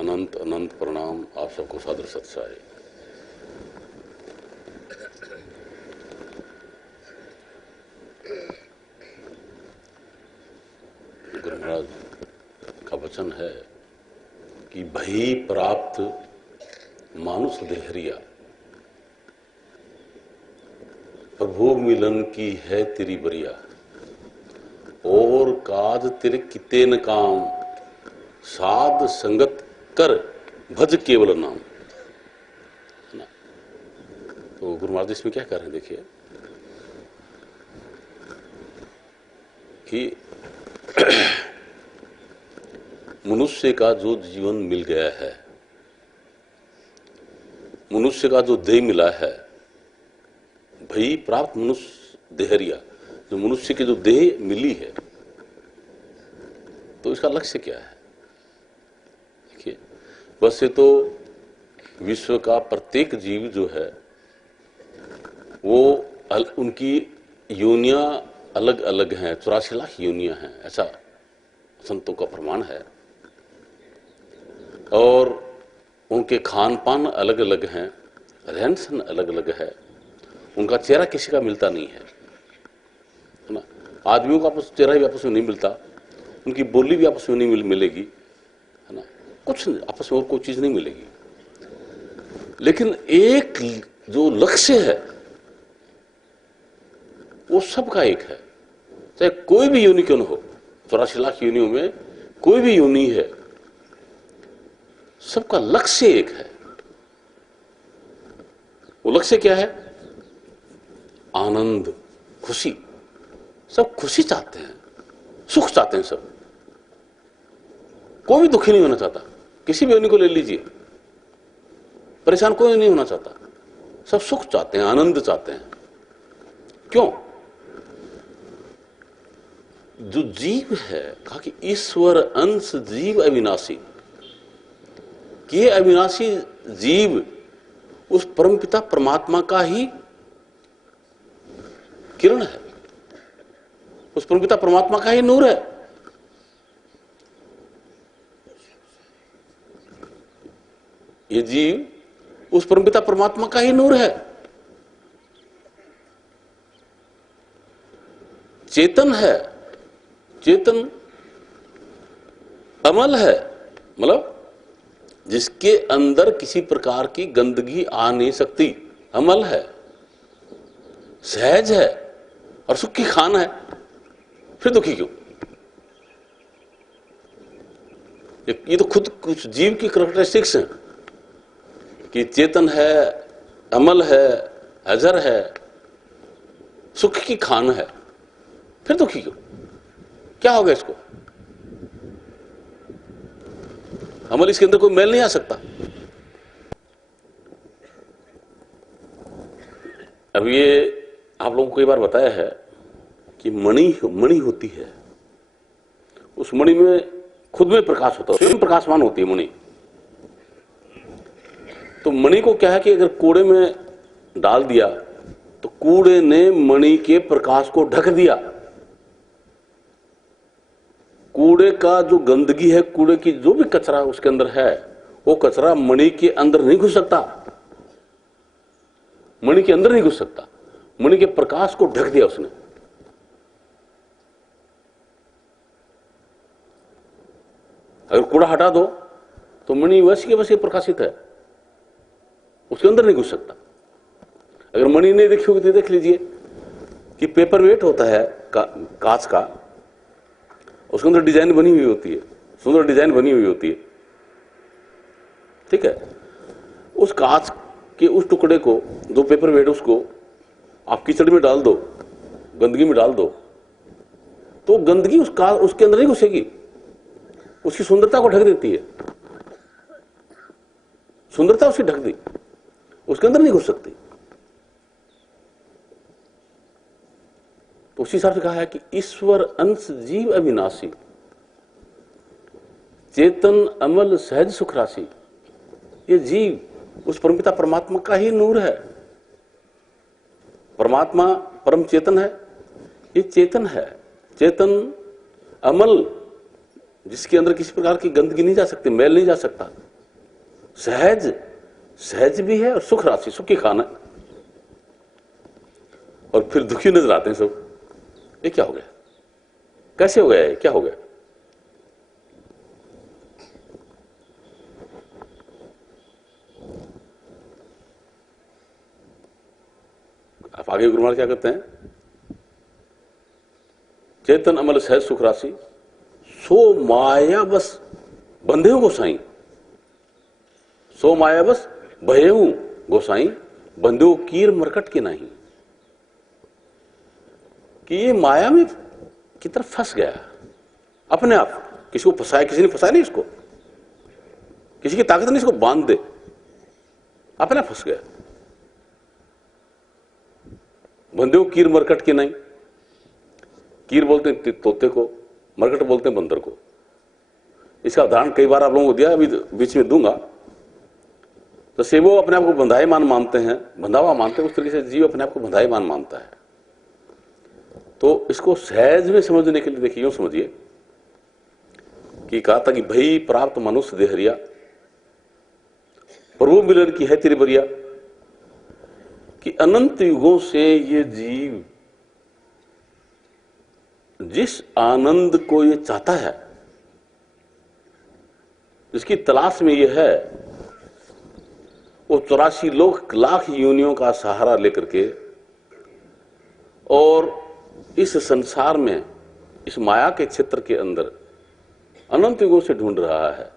अनंत अनंत प्रणाम। आप सबको सादर सत्साई। गुरु महाराज का वचन है कि भई प्राप्त मानुष देहरिया, प्रभु मिलन की है तेरी बरिया, और काज तेरे किते न काम, साध संगत कर भज केवल नाम। तो गुरु महाराज इसमें क्या कर रहे हैं, देखिए कि मनुष्य का जो जीवन मिल गया है, मनुष्य का जो देह मिला है, भई प्राप्त मनुष्य देहरिया, जो मनुष्य की जो देह मिली है, तो इसका लक्ष्य क्या है? देखिए, वैसे तो विश्व का प्रत्येक जीव जो है वो उनकी योनियां अलग अलग हैं, 84 लाख योनियां हैं, ऐसा संतों का प्रमाण है। और उनके खान पान अलग अलग हैं, रहन सहन अलग अलग है, उनका चेहरा किसी का मिलता नहीं है ना। आदमियों का आपस चेहरा भी आपस में नहीं मिलता, उनकी बोली भी आपस में नहीं मिलेगी, है ना, कुछ आपस में और कोई चीज नहीं मिलेगी। लेकिन एक जो लक्ष्य है वो सबका एक है, चाहे कोई भी योनि क्यों न हो। 84 लाख योनियों में कोई भी योनि है, सबका लक्ष्य एक है। वो लक्ष्य क्या है? आनंद, खुशी। सब खुशी चाहते हैं, सुख चाहते हैं सब। कोई भी दुखी नहीं होना चाहता। किसी भी योनि को ले लीजिए, परेशान कोई नहीं होना चाहता। सब सुख चाहते हैं, आनंद चाहते हैं। क्यों? जो जीव है, कहा कि ईश्वर अंश जीव अविनाशी, कि ये अविनाशी जीव उस परमपिता परमात्मा का ही किरण है, उस परमपिता परमात्मा का ही नूर है। ये जीव उस परमपिता परमात्मा का ही नूर है। चेतन है, चेतन अमल है, मतलब जिसके अंदर किसी प्रकार की गंदगी आ नहीं सकती, अमल है, सहज है और सुख की खान है। फिर दुखी क्यों? ये तो खुद कुछ जीव की कैरेक्टरिस्टिक्स हैं कि चेतन है, अमल है, अजर है, सुख की खान है। फिर दुखी क्यों? क्या होगा इसको? अमल, इसके अंदर कोई मैल नहीं आ सकता। अब ये आप लोगों को कई बार बताया है कि मणि होती है, उस मणि में खुद में प्रकाश होता है, स्वयं प्रकाशमान होती है मणि। तो मणि को क्या है कि अगर कूड़े में डाल दिया तो कूड़े ने मणि के प्रकाश को ढक दिया। कूड़े का जो गंदगी है, कूड़े की जो भी कचरा उसके अंदर है, वो कचरा मणि के अंदर नहीं घुस सकता, मणि के अंदर नहीं घुस सकता। मणि के प्रकाश को ढक दिया उसने। अगर कूड़ा हटा दो तो मणि वैसे के वैसे प्रकाशित है, उसके अंदर नहीं घुस सकता। अगर मणि नहीं देखी होगी तो देख लीजिए कि पेपर वेट होता है कांच का, उसके अंदर डिजाइन बनी हुई होती है, सुंदर डिजाइन बनी हुई होती है, ठीक है। उस कांच के उस टुकड़े को, जो पेपर वेट, उसको आप कीचड़ में डाल दो, गंदगी में डाल दो, तो गंदगी उसके अंदर नहीं घुसेगी, उसकी सुंदरता को ढक देती है। सुंदरता उसकी ढक दी, उसके अंदर नहीं घुस सकती। तो उसी हिसाब से कहा है कि ईश्वर अंश जीव अविनाशी, चेतन अमल सहज सुख राशि। ये जीव उस परमपिता परमात्मा का ही नूर है। परमात्मा परम चेतन है, ये चेतन है, चेतन अमल, जिसके अंदर किसी प्रकार की गंदगी नहीं जा सकती, मैल नहीं जा सकता, सहज, सहज भी है और सुख राशि, सुख की खाना है। और फिर दुखी नजर आते हैं सब। ये क्या हो गया, कैसे हो गया, ये क्या हो गया? आप आगे गुरु महाराज क्या कहते हैं? चेतन अमल सहज सुख राशि, सो माया बस बंधे हूं गोसाई, सो माया बस भये हूं गोसाई, बंधे कीर मरकट के नहीं। कि ये माया में की तरफ फंस गया अपने आप। किसी को फंसाया, किसी ने फंसाया नहीं इसको, किसी की ताकत नहीं इसको बांध दे, अपने आप फंस गया। बंधे कीर मरकट के नहीं। कीर बोलते हैं तोते को, मरकट बोलते हैं बंदर को। इसका उदाहरण कई बार आप लोगों को दिया, अभी बीच में दूंगा। तो से वो अपने आप को बंधाईमान मानते हैं, बंधा हुआ मानते हैं, उस तरीके से जीव अपने आप को बंधाईमान मानता है। तो इसको सहज में समझने के लिए देखिए, यूं समझिए कि कहा था कि भई प्राप्त मनुष्य देहरिया, प्रभु मिलन की है तेरी बरिया। कि अनंत युगों से ये जीव जिस आनंद को ये चाहता है, जिसकी तलाश में ये है, वो 84 लाख योनियों का सहारा लेकर के और इस संसार में, इस माया के क्षेत्र के अंदर अनंत युगों से ढूंढ रहा है।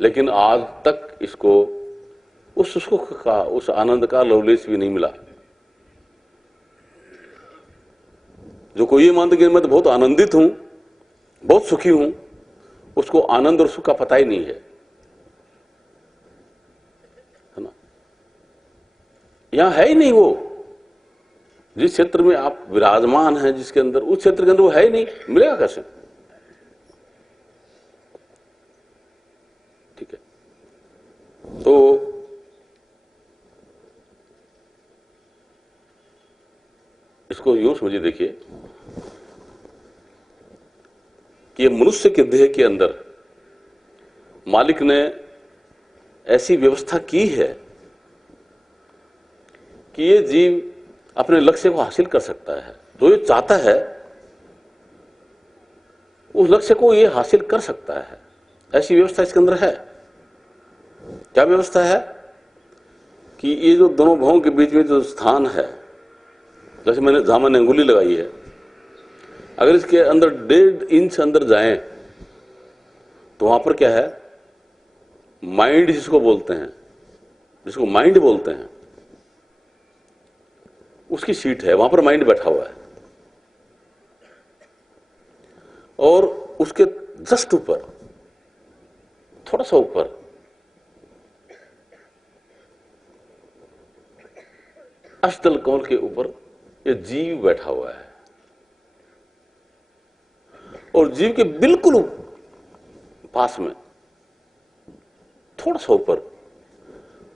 लेकिन आज तक इसको उस सुख का, उस आनंद का लवलेश भी नहीं मिला। जो कोई ये मानता कि मैं तो बहुत आनंदित हूं, बहुत सुखी हूं, उसको आनंद और सुख का पता ही नहीं है ना। यहां है ही नहीं वो। जिस क्षेत्र में आप विराजमान हैं, जिसके अंदर, उस क्षेत्र के अंदर वो है ही नहीं, मिलेगा कैसे? ठीक है। तो इसको यूं समझिए, देखिए कि ये मनुष्य के देह के अंदर मालिक ने ऐसी व्यवस्था की है कि ये जीव अपने लक्ष्य को हासिल कर सकता है। जो ये चाहता है उस लक्ष्य को ये हासिल कर सकता है। ऐसी व्यवस्था इसके अंदर है। क्या व्यवस्था है? कि ये जो दोनों भावों के बीच में जो स्थान है, जैसे जहां मैंने अंगुली लगाई है, अगर इसके अंदर 1.5 इंच अंदर जाएं तो वहां पर क्या है? माइंड जिसको बोलते हैं, जिसको माइंड बोलते हैं, उसकी सीट है, वहां पर माइंड बैठा हुआ है। और उसके जस्ट ऊपर, थोड़ा सा ऊपर, अष्टदल कमल के ऊपर ये जीव बैठा हुआ है। और जीव के बिल्कुल पास में, थोड़ा सा ऊपर,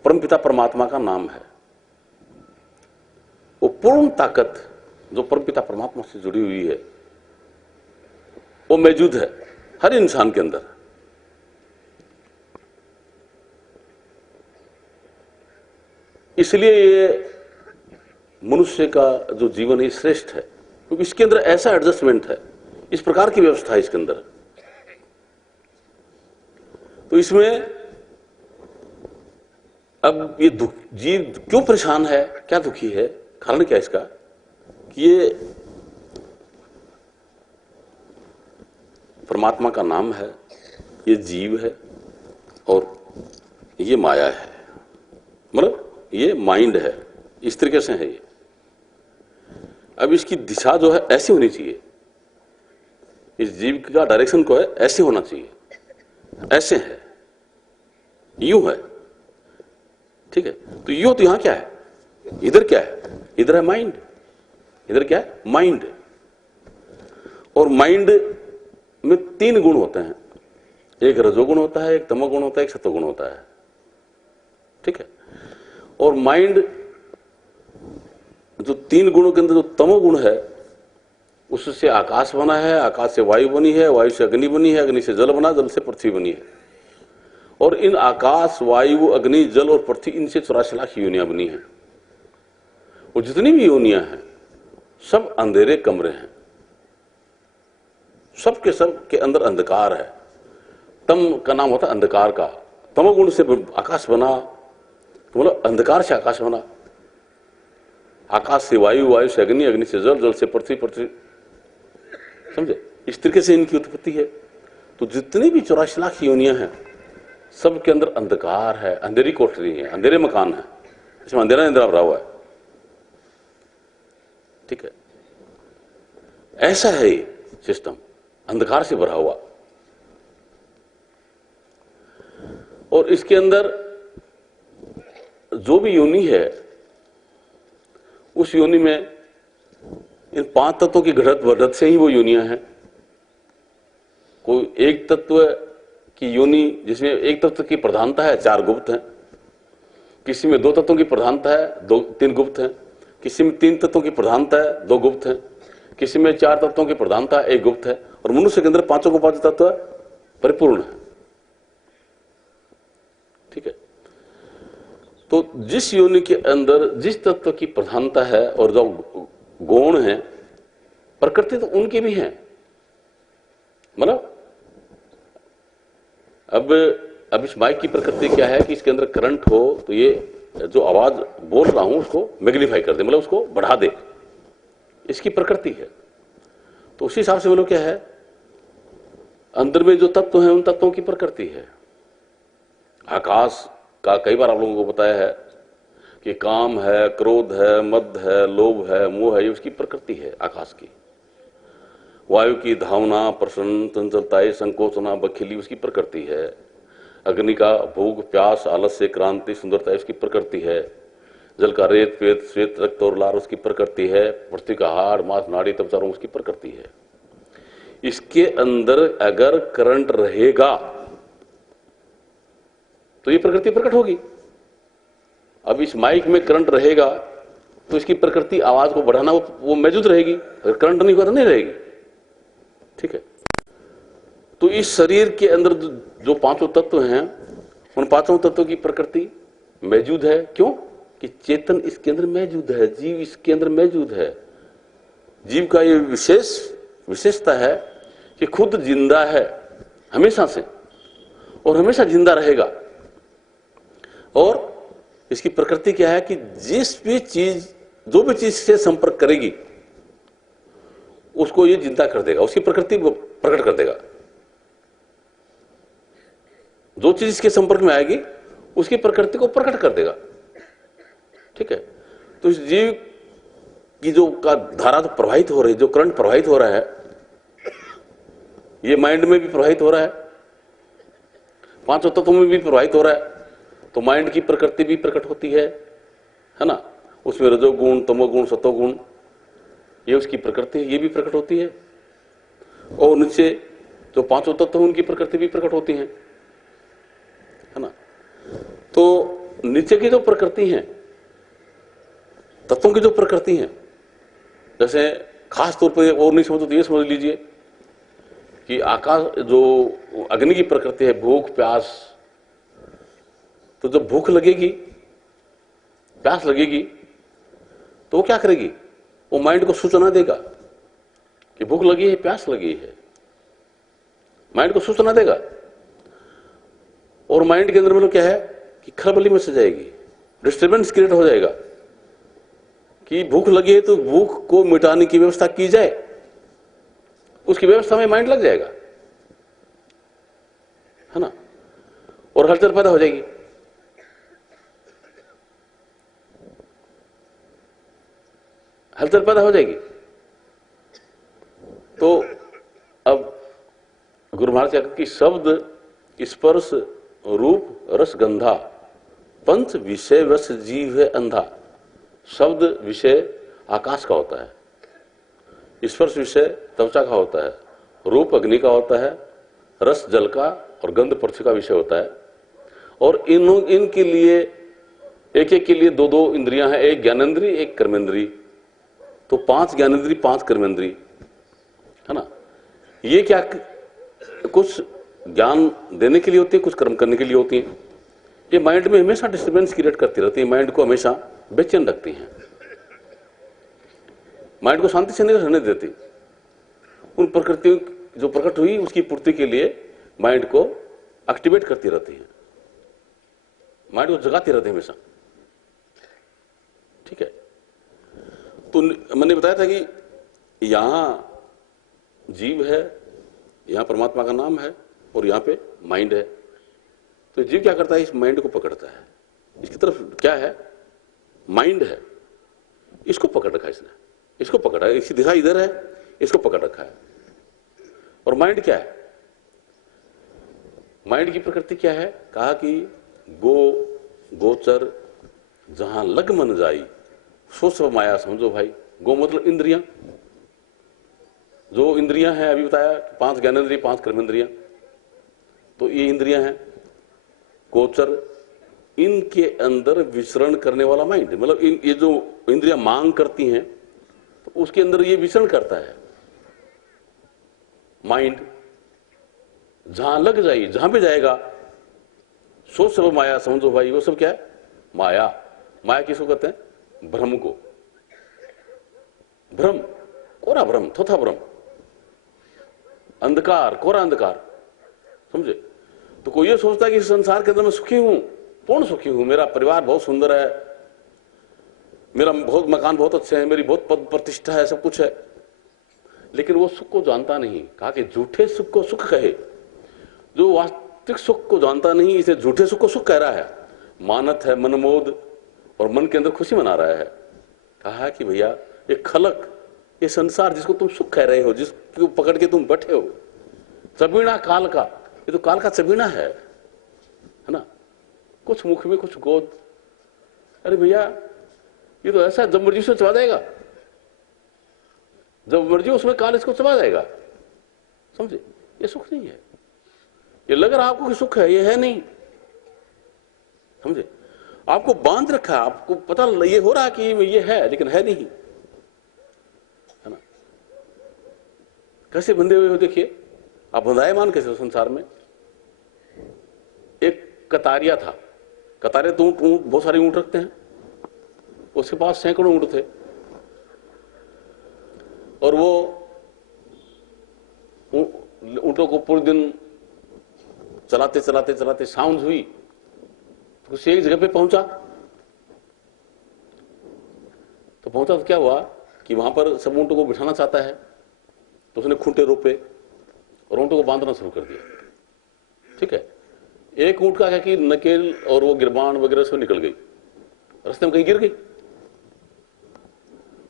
परमपिता परमात्मा का नाम है। वो पूर्ण ताकत जो परमपिता परमात्मा से जुड़ी हुई है, वो मौजूद है हर इंसान के अंदर। इसलिए ये मनुष्य का जो जीवन है श्रेष्ठ है, क्योंकि इसके अंदर ऐसा एडजस्टमेंट है, इस प्रकार की व्यवस्था है इसके अंदर। तो इसमें अब ये जीव क्यों परेशान है, क्या दुखी है, कारण क्या है इसका? कि ये परमात्मा का नाम है, ये जीव है और ये माया है, मतलब ये माइंड है। इस तरीके से है ये। अब इसकी दिशा जो है ऐसी होनी चाहिए, इस जीव का डायरेक्शन को है ऐसे होना चाहिए, ऐसे है, यूं है। ठीक है। तो यूं तो यहां क्या है? इधर क्या है? इधर है माइंड। इधर क्या है? माइंड। और माइंड में 3 गुण होते हैं। एक रजोगुण होता है, एक तमोगुण होता है, एक सत्वगुण होता है। ठीक है। और माइंड जो 3 गुणों के अंदर जो तमोगुण है, उससे आकाश बना है, आकाश से वायु बनी है, वायु से अग्नि बनी है, अग्नि से जल बना, जल से पृथ्वी बनी है। और इन आकाश, वायु, अग्नि, जल और पृथ्वी, इनसे 84 लाख योनियां बनी हैं। और जितनी भी योनियां हैं सब अंधेरे कमरे हैं, सब के अंदर अंधकार है। तम का नाम होता है अंधकार का। तमोगुण से आकाश बना, तो मतलब अंधकार से आकाश बना। आकाश से वायु, वायु से अग्नि, अग्नि से जल, जल से पृथ्वी, पृथ्वी, समझे? इस तरीके से इनकी उत्पत्ति है। तो जितनी भी 84 लाख योनियां हैं सब के अंदर अंधकार है, अंधेरी कोठरी है, अंधेरे मकान है, इसमें अंधेरा अंधेरा भरा हुआ है। ठीक है, ऐसा है ये सिस्टम, अंधकार से भरा हुआ। और इसके अंदर जो भी योनि है, उस योनि में इन 5 तत्वों की घटत बढ़त से ही वो योनियां हैं। कोई एक तत्व की योनि जिसमें एक तत्व की प्रधानता है, 4 गुप्त हैं। किसी में 2 तत्वों की प्रधानता है, 3 गुप्त हैं। किसी में 3 तत्वों की प्रधानता है, 2 गुप्त हैं। किसी में 4 तत्वों की प्रधानता है, 1 गुप्त है। और मनुष्य के अंदर 5 को 5 तत्व परिपूर्ण है। ठीक है, तो जिस योनि के अंदर जिस तत्व की प्रधानता है और जो गुण है, प्रकृति तो उनकी भी है। मतलब अब इस माइक की प्रकृति क्या है कि इसके अंदर करंट हो तो ये जो आवाज बोल रहा हूं उसको मैग्नीफाई कर दे, मतलब उसको बढ़ा दे, इसकी प्रकृति है। तो उसी हिसाब से बोलो क्या है, अंदर में जो तत्व है उन तत्वों की प्रकृति है। आकाश का कई बार आप लोगों को बताया है कि काम है, क्रोध है, मद है, लोभ है, मोह है, ये उसकी प्रकृति है आकाश की। वायु की धावना, प्रसन्न, चंचलता, संकोचना, बखिली उसकी प्रकृति है। अग्नि का भूख, प्यास, आलस्य, क्रांति, सुंदरता उसकी प्रकृति है। जल का रेत, पेट, श्वेत, रक्त और लार उसकी प्रकृति है। पृथ्वी का हाड़, मांस, नाड़ी, त्वचा उसकी प्रकृति है। इसके अंदर अगर करंट रहेगा तो ये प्रकृति प्रकट होगी। अब इस माइक में करंट रहेगा तो इसकी प्रकृति आवाज को बढ़ाना वो मौजूद रहेगी। अगर करंट नहीं होगा तो नहीं रहेगी। ठीक है, तो इस शरीर के अंदर जो 5 तत्व हैं उन 5 तत्वों की प्रकृति मौजूद है। क्यों? कि चेतन इसके अंदर मौजूद है, जीव इसके अंदर मौजूद है। जीव का ये विशेषता है कि खुद जिंदा है हमेशा से और हमेशा जिंदा रहेगा। और इसकी प्रकृति क्या है कि जिस भी चीज, जो भी चीज से संपर्क करेगी उसको ये जिंदा कर देगा, उसकी प्रकृति प्रकट कर देगा। जो चीज इसके संपर्क में आएगी उसकी प्रकृति को प्रकट कर देगा। ठीक है, तो इस जीव की जो का धारा तो प्रवाहित हो रही है, जो करंट प्रवाहित हो रहा है, ये माइंड में भी प्रवाहित हो रहा है, 5 तत्वों में भी प्रवाहित हो रहा है। तो माइंड की प्रकृति भी प्रकट होती है ना। उसमें रजोगुण, तमोगुण, सतोगुण, ये उसकी प्रकृति है, ये भी प्रकट होती है। और नीचे जो 5 तत्व उनकी प्रकृति भी प्रकट होती है ना। तो नीचे की जो प्रकृति है, तत्वों की जो प्रकृति है, जैसे खास तौर पर और नहीं समझो तो ये समझ लीजिए कि आकाश, जो अग्नि की प्रकृति है, भूख, प्यास, तो जब भूख लगेगी, प्यास लगेगी, तो वो क्या करेगी? वो माइंड को सूचना देगा कि भूख लगी है, प्यास लगी है, माइंड को सूचना देगा। और माइंड के अंदर मतलब क्या है कि खलबली मच जाएगी, डिस्टर्बेंस क्रिएट हो जाएगा कि भूख लगी है तो भूख को मिटाने की व्यवस्था की जाए। उसकी व्यवस्था में माइंड लग जाएगा, है ना। और हलचल पैदा हो जाएगी। हलचल पैदा हो जाएगी। तो अब गुरु महाराज कहते कि शब्द, स्पर्श, रूप, रस, गंधा, पंच विषय वश जीव है अंधा। शब्द विषय आकाश का होता है, स्पर्श विषय त्वचा का होता है, रूप अग्नि का होता है, रस जल का और गंध पृथ्वी का विषय होता है। और इनके लिए एक एक के लिए 2-2 इंद्रियां हैं, एक ज्ञानेंद्री, एक कर्मेंद्री। तो 5 ज्ञानेंद्री, 5 कर्मेंद्री, ये क्या कुछ ज्ञान देने के लिए होती है, कुछ कर्म करने के लिए होती है। ये माइंड में हमेशा डिस्टर्बेंस क्रिएट करती रहती है, माइंड को हमेशा बेचैन रखती हैं, माइंड को शांति से नहीं रहने देती। उन प्रकृति जो प्रकट हुई उसकी पूर्ति के लिए माइंड को एक्टिवेट करती रहती है, माइंड को जगाती रहती है हमेशा। ठीक है, तो मैंने बताया था कि यहां जीव है, यहां परमात्मा का नाम है और यहां पे माइंड है। तो जीव क्या करता है, इस माइंड को पकड़ता है। इसकी तरफ क्या है, माइंड है, इसको पकड़ रखा है इसने, इसको पकड़ा है, इसकी दिशा इधर है, इसको पकड़ रखा है। और माइंड क्या है, माइंड की प्रकृति क्या है, कहा कि गोचर जहां लग मन जाई सो सब माया समझो भाई। गो मतलब इंद्रियां, जो इंद्रियां हैं अभी बताया, 5 ज्ञानेंद्रिय 5 कर्मेंद्रियां, तो ये इंद्रियां हैं। गोचर इनके अंदर विचरण करने वाला माइंड, मतलब ये जो इंद्रियां मांग करती हैं तो उसके अंदर ये विचरण करता है माइंड। जहां लग जाए, जहां पे जाएगा सो सब माया समझो भाई। वो सब क्या है, माया। माया किसको कहते हैं, भ्रम को। भ्रम, कोरा भ्रम, थोथा भ्रम, अंधकार, कोरा अंधकार, समझे। तो कोई ये सोचता है कि इस संसार के अंदर मैं सुखी हूं, पूर्ण सुखी हूं, मेरा परिवार बहुत सुंदर है, मेरा बहुत मकान बहुत अच्छे हैं, मेरी बहुत पद प्रतिष्ठा है, सब कुछ है, लेकिन वो सुख को जानता नहीं। कहा कि झूठे सुख को सुख कहे, जो वास्तविक सुख को जानता नहीं इसे झूठे सुख को सुख कह रहा है, मानत है, मनमोद, और मन के अंदर खुशी मना रहा है। कहा कि भैया ये खलक, ये संसार जिसको तुम सुख कह रहे हो, जिसको पकड़ के तुम बैठे हो, चबीना काल का, ये तो काल का चबीना है ना। कुछ मुख में कुछ गोद, अरे भैया ये तो ऐसा जब मर्जी से चबा जाएगा, जब मर्जी उसमें काल इसको चबा जाएगा, समझे। ये सुख नहीं है, ये लग रहा आपको कि सुख है, ये है नहीं, समझे। आपको बांध रखा है, आपको पता ये हो रहा कि ये है, लेकिन है नहीं, है ना। कैसे बंधे हुए हो देखिए आप, बंधायमान कैसे हो संसार में। एक कतारिया था, कतारे तो ऊंट बहुत सारे ऊंट रखते हैं, उसके पास सैकड़ों ऊंट थे, और वो ऊंटों को पूरे दिन चलाते चलाते चलाते सांझ हुई, तो किसी एक जगह पे पहुंचा। तो क्या हुआ कि वहां पर सब ऊंटों को बिठाना चाहता है, तो उसने खूंटे रोपे और ऊंटों को बांधना शुरू कर दिया। ठीक है, एक ऊंट का क्या कि नकेल और वो गिरबान वगैरह सब निकल गई, रास्ते में कहीं गिर गई।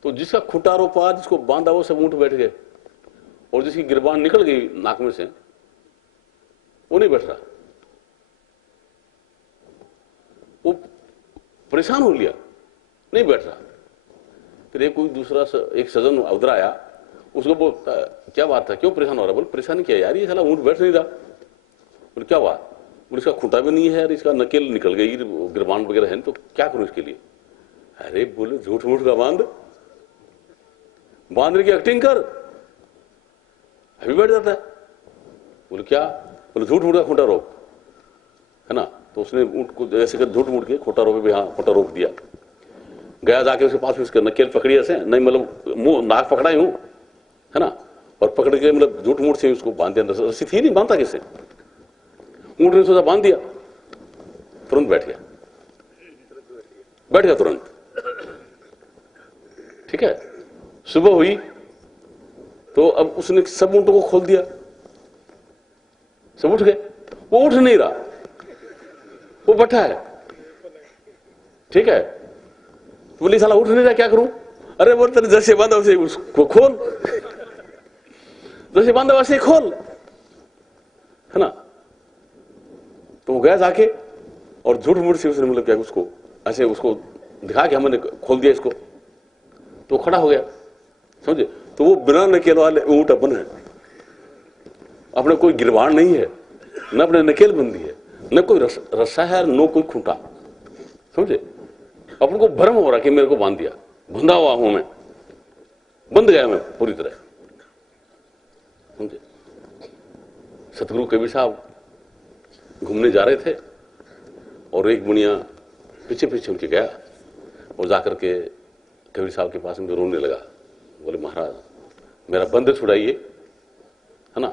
तो जिसका खूंटा रोपा, जिसको बांधा, वो सब ऊंट बैठ गए, और जिसकी गिरबान निकल गई नाक में से, वो नहीं बैठ रहा, वो परेशान हो लिया, नहीं बैठ रहा। फिर एक कोई दूसरा एक सजन उधर आया, उसको बोलता क्या बात है, क्यों परेशान हो रहा। बोल परेशान क्या यार, ये साला ऊंट बैठ नहीं रहा। बोले क्या बात, बोले इसका खूंटा भी नहीं है और इसका नकेल निकल गई, गिरबान वगैरह है, तो क्या करूं इसके लिए। अरे बोले झूठ मूठ का बांधने की एक्टिंग कर, अभी बैठ जाता है। बोले क्या, बोले झूठ मूठ का खूंटा रोक, है ना। तो उसने ऊंट को ऐसे कर झूठ मूठ के खोटा रोक भी, हाँ खोटा रोक दिया। गया जाके उसके पास में उसके नकेल पकड़ी ऐसे, नहीं मतलब मुंह नाक पकड़ा ही हूं, है ना, और पकड़ के मतलब झूठ मूठ से उसको बांध दिया। रस्सी थी नहीं, बांधता कैसे। ऊंट ने सोचा बांध दिया, तुरंत बैठ गया तुरंत। ठीक है, सुबह हुई तो अब उसने सब ऊंटों को खोल दिया, सब उठ गए, वो उठ नहीं रहा, वो बैठा है। ठीक है, बोली साला उठ नहीं रहा, क्या करूं। अरे बोल तेरे जैसे बांधा वैसे उसको खोल, जैसे बांधा वैसे ही खोल, है ना। तो वो गया जाके और झूठ मूठ से उसने मतलब क्या उसको ऐसे उसको दिखा कि हमने खोल दिया इसको, तो खड़ा हो गया, समझे। तो वो बिना नकेल वाले ऊंट अपन है, अपने कोई गिरबान नहीं है, न अपने नकेल बंदी है, न कोई रस्सा है, न कोई खूंटा, समझे। अपन को भ्रम हो रहा कि मेरे को बांध दिया, बंधा हुआ हूं मैं, बंध गया मैं पूरी तरह, समझे। सतगुरु कबीर साहब घूमने जा रहे थे और एक मुनिया पीछे पीछे उनके गया और जाकर के कबीर साहब के पास में रोने लगा। बोले महाराज मेरा बंधन छुड़ाइए, है ना,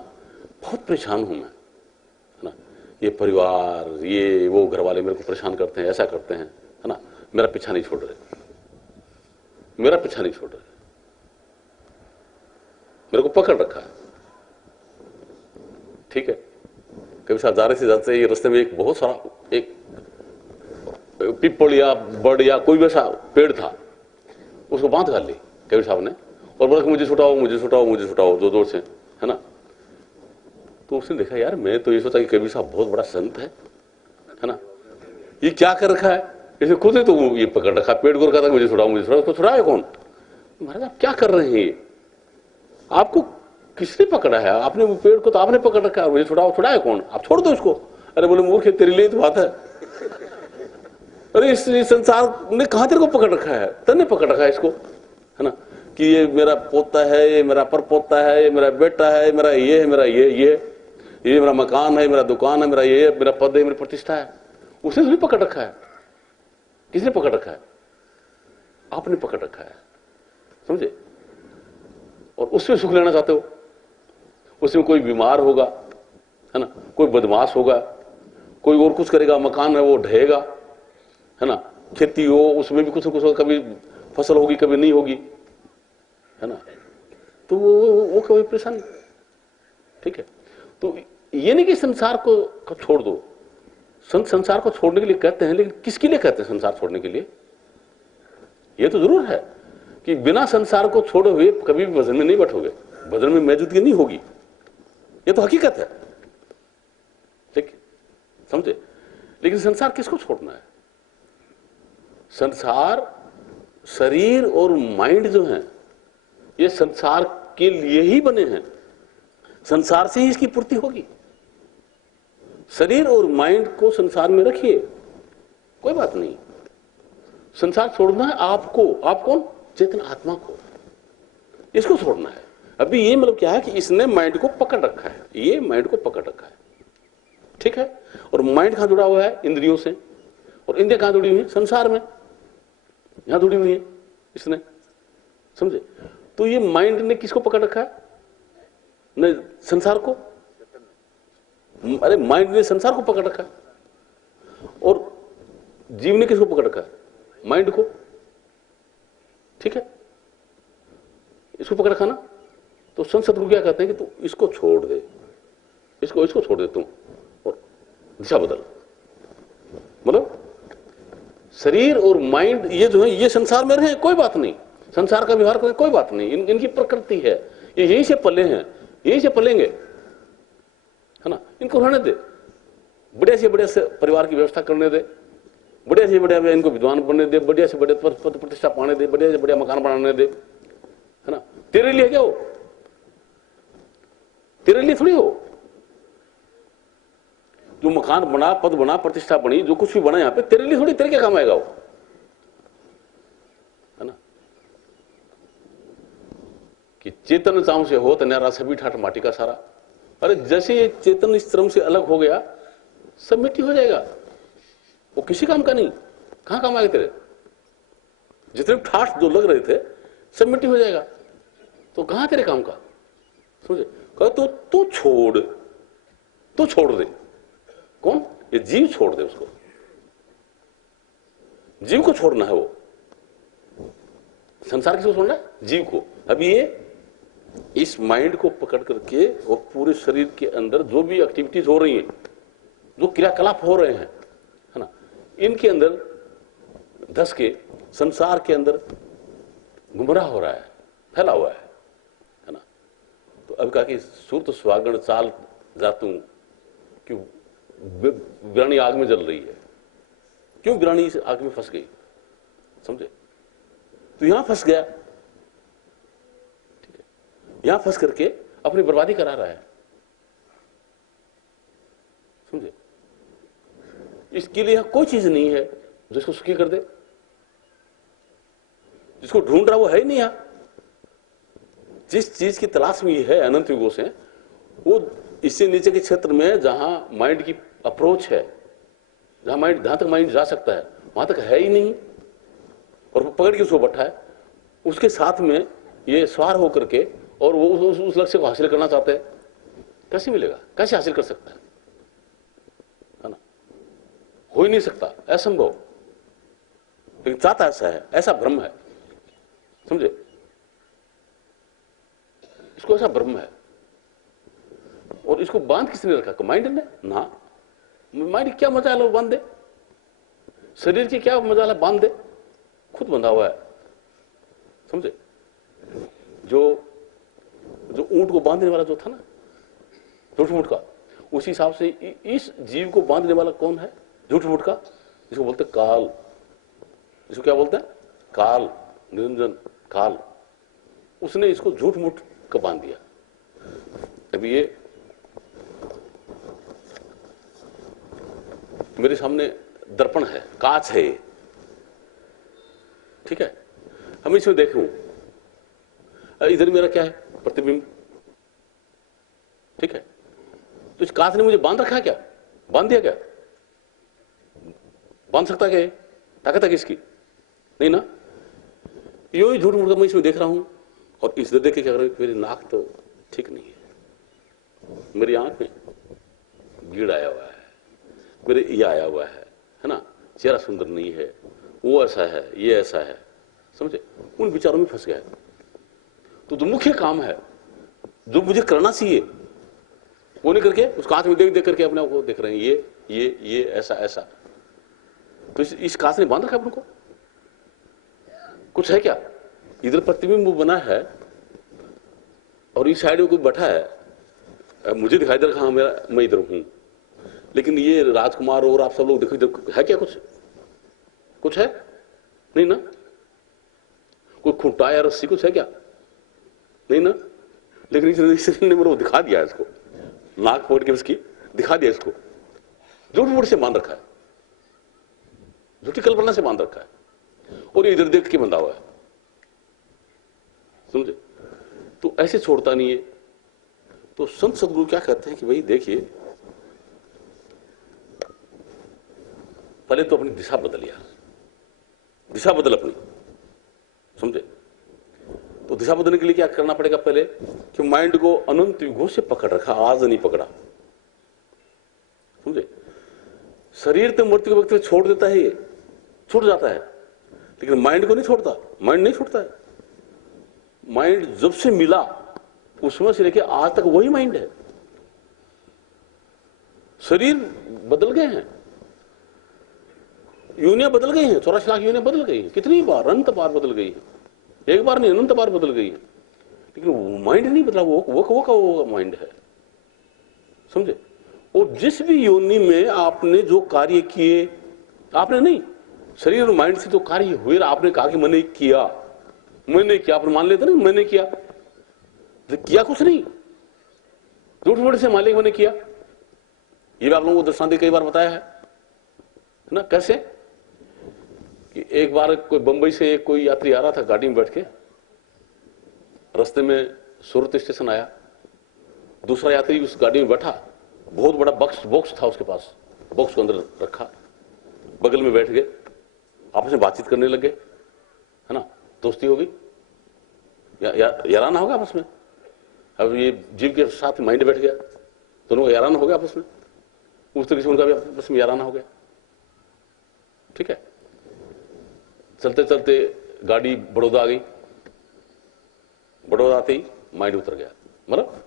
बहुत परेशान हूं मैं, है ना, ये परिवार ये वो घर वाले मेरे को परेशान करते हैं, ऐसा करते हैं, है ना, मेरा पीछा नहीं छोड़ रहे, मेरा पीछा नहीं छोड़ रहे, मेरे को पकड़ रखा है। ठीक है, कबीर साहब जा रहे से जाते ये रास्ते में एक बहुत सारा एक पीपल या बड़ या कोई वैसा पेड़ था, उसको बांध कर ली कबीर साहब ने और बोला कि मुझे छुटाओ मुझे छुटाओ मुझे छुटाओ, जोर जोर से, है ना। तो उसने देखा यार मैं तो ये सोचा कि कबीर साहब बहुत बड़ा संत है ना, ये क्या कर रखा है, इसे खुद ही तो ये पकड़ रखा, पेड़ को रखा था मुझे छुड़ाओ मुझे छुड़ाओ, उसको छुड़ाए कौन? महाराज आप क्या कर रहे हैं, आपको किसने पकड़ा है, आपने वो पेड़ को तो आपने पकड़ रखा है, मुझे छुड़ाओ, छुड़ाए कौन, आप छोड़ दो इसको। अरे बोले मूर्ख तेरे लिए तो बात है, अरे इस संसार ने कहां तेरे को पकड़ रखा है, तने पकड़ रखा है इसको, है ना, कि ये मेरा पोता है, ये मेरा परपोता है, ये मेरा बेटा है, मेरा ये है, मेरा ये मेरा मकान है, मेरा दुकान है, मेरा ये मेरा पद है, मेरी प्रतिष्ठा है। उसने भी पकड़ रखा है, किसने पकड़ रखा है, आपने पकड़ रखा है, समझे। और उसमें सुख लेना चाहते हो, उसमें कोई बीमार होगा, है ना, कोई बदमाश होगा, कोई और कुछ करेगा, मकान है वो ढहेगा, है ना, खेती हो उसमें भी कुछ न कुछ होगा, कभी फसल होगी कभी नहीं होगी, है ना, तो वो कभी परेशानी। ठीक है, तो ये नहीं कि संसार को छोड़ दो, संत संसार को छोड़ने के लिए कहते हैं, लेकिन किसके लिए कहते हैं संसार छोड़ने के लिए? ये तो जरूर है कि बिना संसार को छोड़े हुए कभी भी भजन में नहीं बैठोगे, भजन में मौजूदगी नहीं होगी, ये तो हकीकत है। ठीक समझे, लेकिन संसार किसको छोड़ना है? संसार शरीर और माइंड जो है ये संसार के लिए ही बने हैं, संसार से ही इसकी पूर्ति होगी। शरीर और माइंड को संसार में रखिए, कोई बात नहीं, संसार छोड़ना है आपको। आप कौन? चेतन आत्मा को, इसको छोड़ना है। अभी ये मतलब क्या है कि इसने माइंड को पकड़ रखा है, ये माइंड को पकड़ रखा है, ठीक है। और माइंड कहां जुड़ा हुआ है? इंद्रियों से, और इंद्रियां कहां जुड़ी हुई है? संसार में, यहां जुड़ी हुई है इसने, समझे। तो ये माइंड ने किसको पकड़ रखा है? नहीं संसार को, अरे माइंड ने संसार को पकड़ रखा है, और जीव ने किसको पकड़ रखा है? माइंड को, ठीक है, इसको पकड़ रखा ना। तो संत सतगुरु क्या कहते हैं कि तू इसको छोड़ दे, इसको छोड़ दे तुम, और दिशा बदल। मतलब शरीर और माइंड ये जो है ये संसार में रहे कोई बात नहीं, संसार का व्यवहार करें कोई बात नहीं, इनकी प्रकृति है, ये यहीं से पले हैं, यहीं से पलेंगे, है ना। इनको रहने दे, बढ़िया से परिवार की व्यवस्था करने दे, बढ़िया से बढ़िया इनको विद्वान बनने दे, बढ़िया से बढ़िया पद प्रतिष्ठा पाने दे, बढ़िया से बढ़िया मकान बनाने दे, है ना। तेरे लिए क्या हो? तेरे लिए थोड़ी हो। जो मकान बना, पद बना, प्रतिष्ठा बनी, जो कुछ भी बना यहां पे, तेरे लिए थोड़ी, तेरे क्या काम आएगा वो, है ना। कि चेतन चाम से हो तन्यारा सभी ठाट माटी का सारा। अरे जैसे ये चेतन इस क्रम से अलग हो गया, सब मिट्टी हो जाएगा, वो किसी काम का नहीं। कहां काम आएगा तेरे? जितने ठाठ जो लग रहे थे सब मिट्टी हो जाएगा, तो कहां तेरे काम का? समझे। कह तो तू छोड़ दे। कौन? ये जीव छोड़ दे, उसको जीव को छोड़ना है। वो संसार किसको छोड़ना है? जीव को। अभी ये इस माइंड को पकड़ करके और पूरे शरीर के अंदर जो भी एक्टिविटीज हो रही हैं, जो क्रियाकलाप हो रहे हैं, है ना, इनके अंदर धस के संसार के अंदर गुमराह हो रहा है, फैला हुआ है ना। तो अब कहा कि सुरत सुहागण चाल जातू, क्यों वीरानी आग में जल रही है, क्यों वीरानी इस आग में फंस गई, समझे। तो यहां फंस गया, ठीक है, यहां फंस करके अपनी बर्बादी करा रहा है, समझे। इसके लिए कोई चीज नहीं है जो इसको सुखी कर दे, जिसको ढूंढ रहा वो है ही नहीं। यहां जिस चीज की तलाश में है अनंत युगों से, वो इससे नीचे के क्षेत्र में जहां माइंड की अप्रोच है, जहां तक माइंड जा सकता है वहां तक है ही नहीं, और पकड़ के उसको बैठा है। उसके साथ में ये स्वार होकर के और वो उस लक्ष्य को हासिल करना चाहते हैं, कैसे मिलेगा, कैसे हासिल कर सकता है ना? हो ही नहीं सकता, असंभव। लेकिन चाहता ऐसा है, ऐसा भ्रम है, समझे? इसको ऐसा भ्रम है, और इसको बांध किसने रखा? माइंड ने ना। माइंड क्या मजा है बांध दे, शरीर की क्या मजा है बांध दे, खुद बंधा हुआ है, समझे? जो ऊंट को बांधने वाला जो था ना, झूठ मूठ का, उसी हिसाब से इस जीव को बांधने वाला कौन है? झूठ मूठ का, जिसको बोलते काल। जिसको क्या बोलते हैं? काल, निरंजन काल। उसने इसको झूठ मूठ का बांध दिया। अभी ये मेरे सामने दर्पण है, कांच है, ठीक है? हम इसमें देखूं, इधर मेरा क्या है? प्रतिबिंब, ठीक है? तो इस कांच ने मुझे बांध रखा है क्या? बांध दिया क्या? बांध सकता क्या? ताकत है किसकी? नहीं ना। यो ही झूठ मूठ का मैं इसमें देख रहा हूं, और इस देख के क्या कर रहा हूं? मेरी नाक तो ठीक नहीं है, मेरी आंख में कीड़ आया हुआ है, मेरे ये आया हुआ है ना, चेहरा सुंदर नहीं है, वो ऐसा है, ये ऐसा है, समझे? उन विचारों में फंस गया है। तो जो मुख्य काम है, जो मुझे करना चाहिए, वो नहीं करके उस कांच में देख देख करके अपने आप को देख रहे हैं, ये ऐसा ऐसा। तो इस कांच ने बांध रखा अपने को, कुछ है क्या? इधर प्रतिबिंब बना है और इस साइड में कोई बैठा है, मुझे दिखाई दे रहा, मैं इधर हूं, लेकिन ये राजकुमार और आप सब लोग देखो इधर है क्या? कुछ है नहीं ना। कोई खूंटा या रस्सी कुछ है क्या? नहीं ना। लेकिन इस ने मेरे को दिखा दिया, इसको नाक पकड़ के इसकी दिखा दिया, इसको झूठ मूठ से बांध रखा है, झूठी कल्पना से बांध रखा है, और ये इधर देख के बंधा हुआ है, समझे? तो ऐसे छोड़ता नहीं है। तो संत सदगुरु क्या कहते हैं कि भाई देखिए, पहले तो अपनी दिशा बदल यार, दिशा बदल अपनी, समझे? तो दिशा बदलने के लिए क्या करना पड़ेगा? पहले कि माइंड को अनंत युगों से पकड़ रखा, आज नहीं पकड़ा, समझे? शरीर तो मृत्यु के वक्त छोड़ देता है, ये छूट जाता है, लेकिन माइंड को नहीं छोड़ता। माइंड नहीं छोड़ता है। माइंड जब से मिला उसमें से लेके आज तक वही माइंड है। शरीर बदल गए हैं, यूनियां बदल गई हैं, 84 लाख यूनियां बदल गई हैं, कितनी बार, अनंत बार बदल गई है, एक बार नहीं अनंत बार बदल गई है, लेकिन वो माइंड नहीं बदला, वो माइंड है, समझे? और जिस भी योनि में आपने जो कार्य किए, आपने नहीं, शरीर और माइंड से जो कार्य हुए, आपने कहा कि मैंने किया, आप मान लेते ना, मैंने किया, तो किया कुछ नहीं, झूठ मूठ से मालिक मैंने किया। ये भी आप लोगों को दृष्टांत कई बार बताया है ना। कैसे कि एक बार कोई बंबई से कोई यात्री आ रहा था गाड़ी में बैठ के, रास्ते में सूरत स्टेशन आया, दूसरा यात्री उस गाड़ी में बैठा, बहुत बड़ा बॉक्स था उसके पास, बॉक्स को अंदर रखा, बगल में बैठ गए, आपस में बातचीत करने लगे, है ना, दोस्ती हो गई, याराना हो गया आपस में। अब ये जीव के साथ माइंड बैठ गया, दोनों का याराना हो गया आपस में, उस तरीके से उनका भी आपस में याराना हो गया, ठीक है। चलते चलते गाड़ी बड़ौदा आ गई, बड़ौदा आते ही माइंड उतर गया, मतलब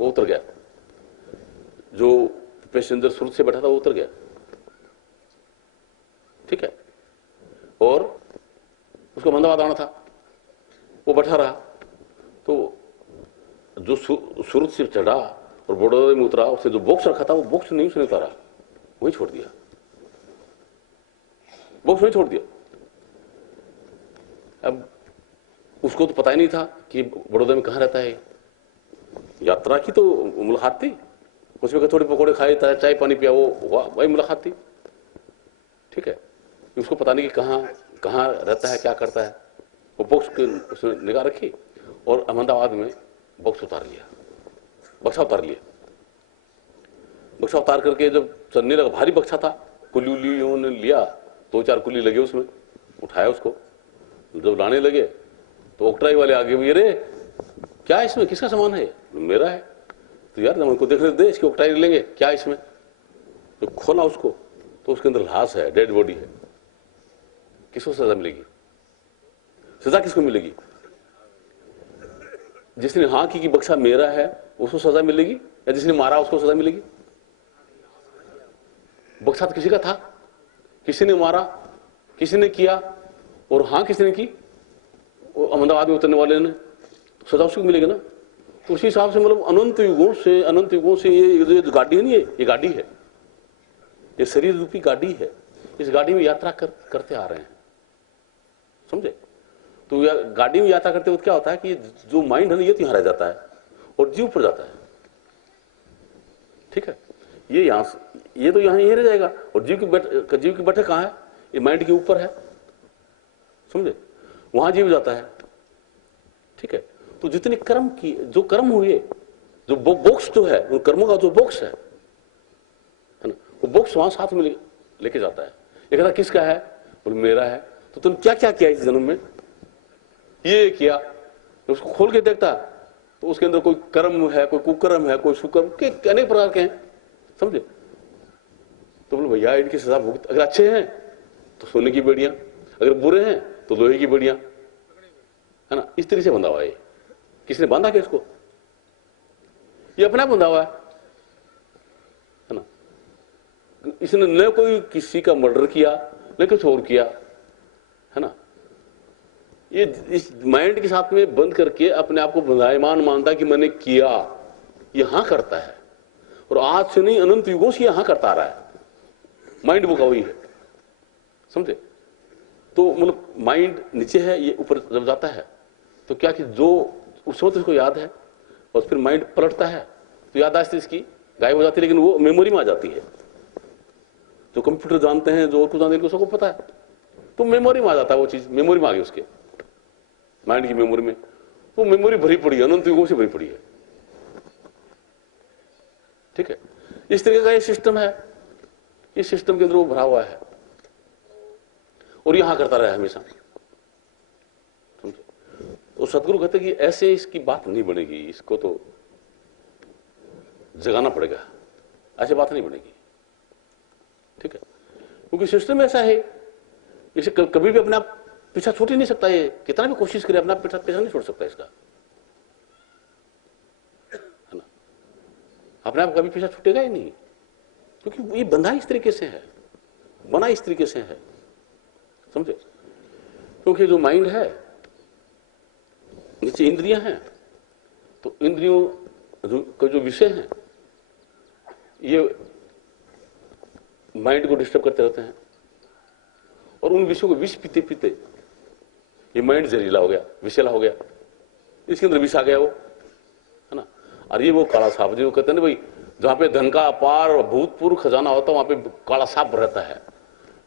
वो उतर गया, जो पैसेंजर सूरत से बैठा था वो उतर गया, ठीक है। और उसको अहमदाबाद आना था, वो बैठा रहा, तो जो सूरत से चढ़ा और बड़ौदा में उतरा, उससे जो बॉक्स रखा था वो बॉक्स नहीं उसने उतारा, वही छोड़ दिया, बॉक्स वही छोड़ दिया। अब उसको तो पता ही नहीं था कि बड़ौदा में कहाँ रहता है, यात्रा की तो मुलाकात थी, उसमें थोड़े पकौड़े खाए, चाय पानी पिया, वो वही मुलाकात थी, ठीक है। उसको पता नहीं कि कहाँ रहता है, क्या करता है। वो बॉक्स की उसने निगाह रखी और अहमदाबाद में बॉक्स उतार लिया, बक्सा उतार लिया, बक्सा उतार करके जब चलने लगा, भारी बक्सा था, कुल्ली उल्ली उन्होंने लिया, 2-4 कुल्ली लगे उसमें, उठाया उसको, जब लाने लगे तो ऑक्ट्राई वाले आगे, ये रे क्या है इसमें, किसका सामान है? मेरा है। तो यार हमको देखने दे, इसकी ऑक्ट्राई लेंगे, क्या है इसमें? तो खोला उसको तो उसके अंदर लाश है, डेड बॉडी है। किसको सजा मिलेगी? सजा किसको मिलेगी? जिसने हाँ की बक्सा मेरा है उसको सजा मिलेगी, या जिसने मारा उसको सजा मिलेगी? बक्सा तो किसी का था, किसी ने मारा, किसी ने किया, और हाँ किसी ने की, वो अहमदाबाद में उतरने वाले ने, तो सजा उसको मिलेगी ना। तो उसी हिसाब से मतलब अनंत युगों से ये गाड़ी है नहीं, ये गाड़ी है, ये शरीर रूपी गाड़ी है। इस गाड़ी में यात्रा करते आ रहे हैं, समझे? तो गाड़ी में यात्रा करते वक्त क्या होता है कि जो माइंड है ना, ये तो यहां रह जाता है और जीव पर जाता है, ठीक है? ये यहां ये तो यहीं रह जाएगा, और जीव की बैठक कहां है? ये माइंड के ऊपर है, समझे? वहां जीव जाता है, ठीक है? तो जितने कर्म की, जो कर्म हुए, जो बॉक्स जो है, उन कर्मों का जो बॉक्स है ना, वो बॉक्स वहां साथ में लेके जाता है। ये कहता किसका है? बोले मेरा है। तो तुम क्या क्या किया इस जन्म में? ये किया। तो उसको खोल के देखता तो उसके अंदर कोई कर्म है, कोई कुकर्म है, कोई सुकर्म के अनेक प्रकार के हैं, समझे? तो बोले भैया इनकी सजा भुगत, अगर अच्छे हैं तो सोने की बेड़ियां, अगर बुरे हैं तो लोहे की बेड़ियां, है ना? इस तरीके से बंधा हुआ है। किसने बांधा क्या इसको? ये अपना बंधा हुआ है ना? इसने न कोई किसी का मर्डर किया, न कुछ और किया, है ना? ये इस माइंड के साथ में बंद करके अपने आप को बंधायमान मानता कि मैंने किया, यहां करता है। और आज से नहीं, अनंत युगों से यहां करता आ रहा है। माइंड वो का वही है, समझे? तो मतलब माइंड नीचे है, ये ऊपर जब जाता है तो क्या कि जो उस वक्त इसको याद है, और फिर माइंड पलटता है तो याददाश्त इसकी गायब हो जाती है, लेकिन वो मेमोरी में आ जाती है। जो कंप्यूटर जानते हैं, जो और कुछ जानते हैं, सबको पता है, तो मेमोरी में आ जाता है वो चीज, मेमोरी में आ गई उसके माइंड की मेमोरी में। वो मेमोरी भरी पड़ी है, अनंत युगों से भरी पड़ी है, ठीक है? इस तरीके का ये सिस्टम है, इस सिस्टम के अंदर वो भरा हुआ है, और यहां करता रहा हमेशा, समझे? तो सदगुरु कहते कि ऐसे इसकी बात नहीं बनेगी, इसको तो जगाना पड़ेगा, ऐसी बात नहीं बनेगी, ठीक है? क्योंकि सिस्टम ऐसा है, इसे कभी भी अपने आप पीछा छूट ही नहीं सकता। ये कितना भी कोशिश करे, अपना पीछा नहीं छोड़ सकता इसका, है ना? अपने आप कभी पीछा छूटेगा ही नहीं, क्योंकि ये बंधा इस तरीके से है, बना इस तरीके से है, समझे? क्योंकि जो माइंड है, नीचे इंद्रियां हैं, तो इंद्रियों का जो विषय है ये माइंड को डिस्टर्ब करते रहते हैं, और उन विषयों को विष पीते पीते ये माइंड जहरीला हो गया, विषैला हो गया, इसके अंदर विष आ गया वो, है ना? और ये वो काला सांप जो कहते हैं ना भाई, जहां पे धन का अपार अभूतपूर्व खजाना होता है वहां पे काला सांप रहता है।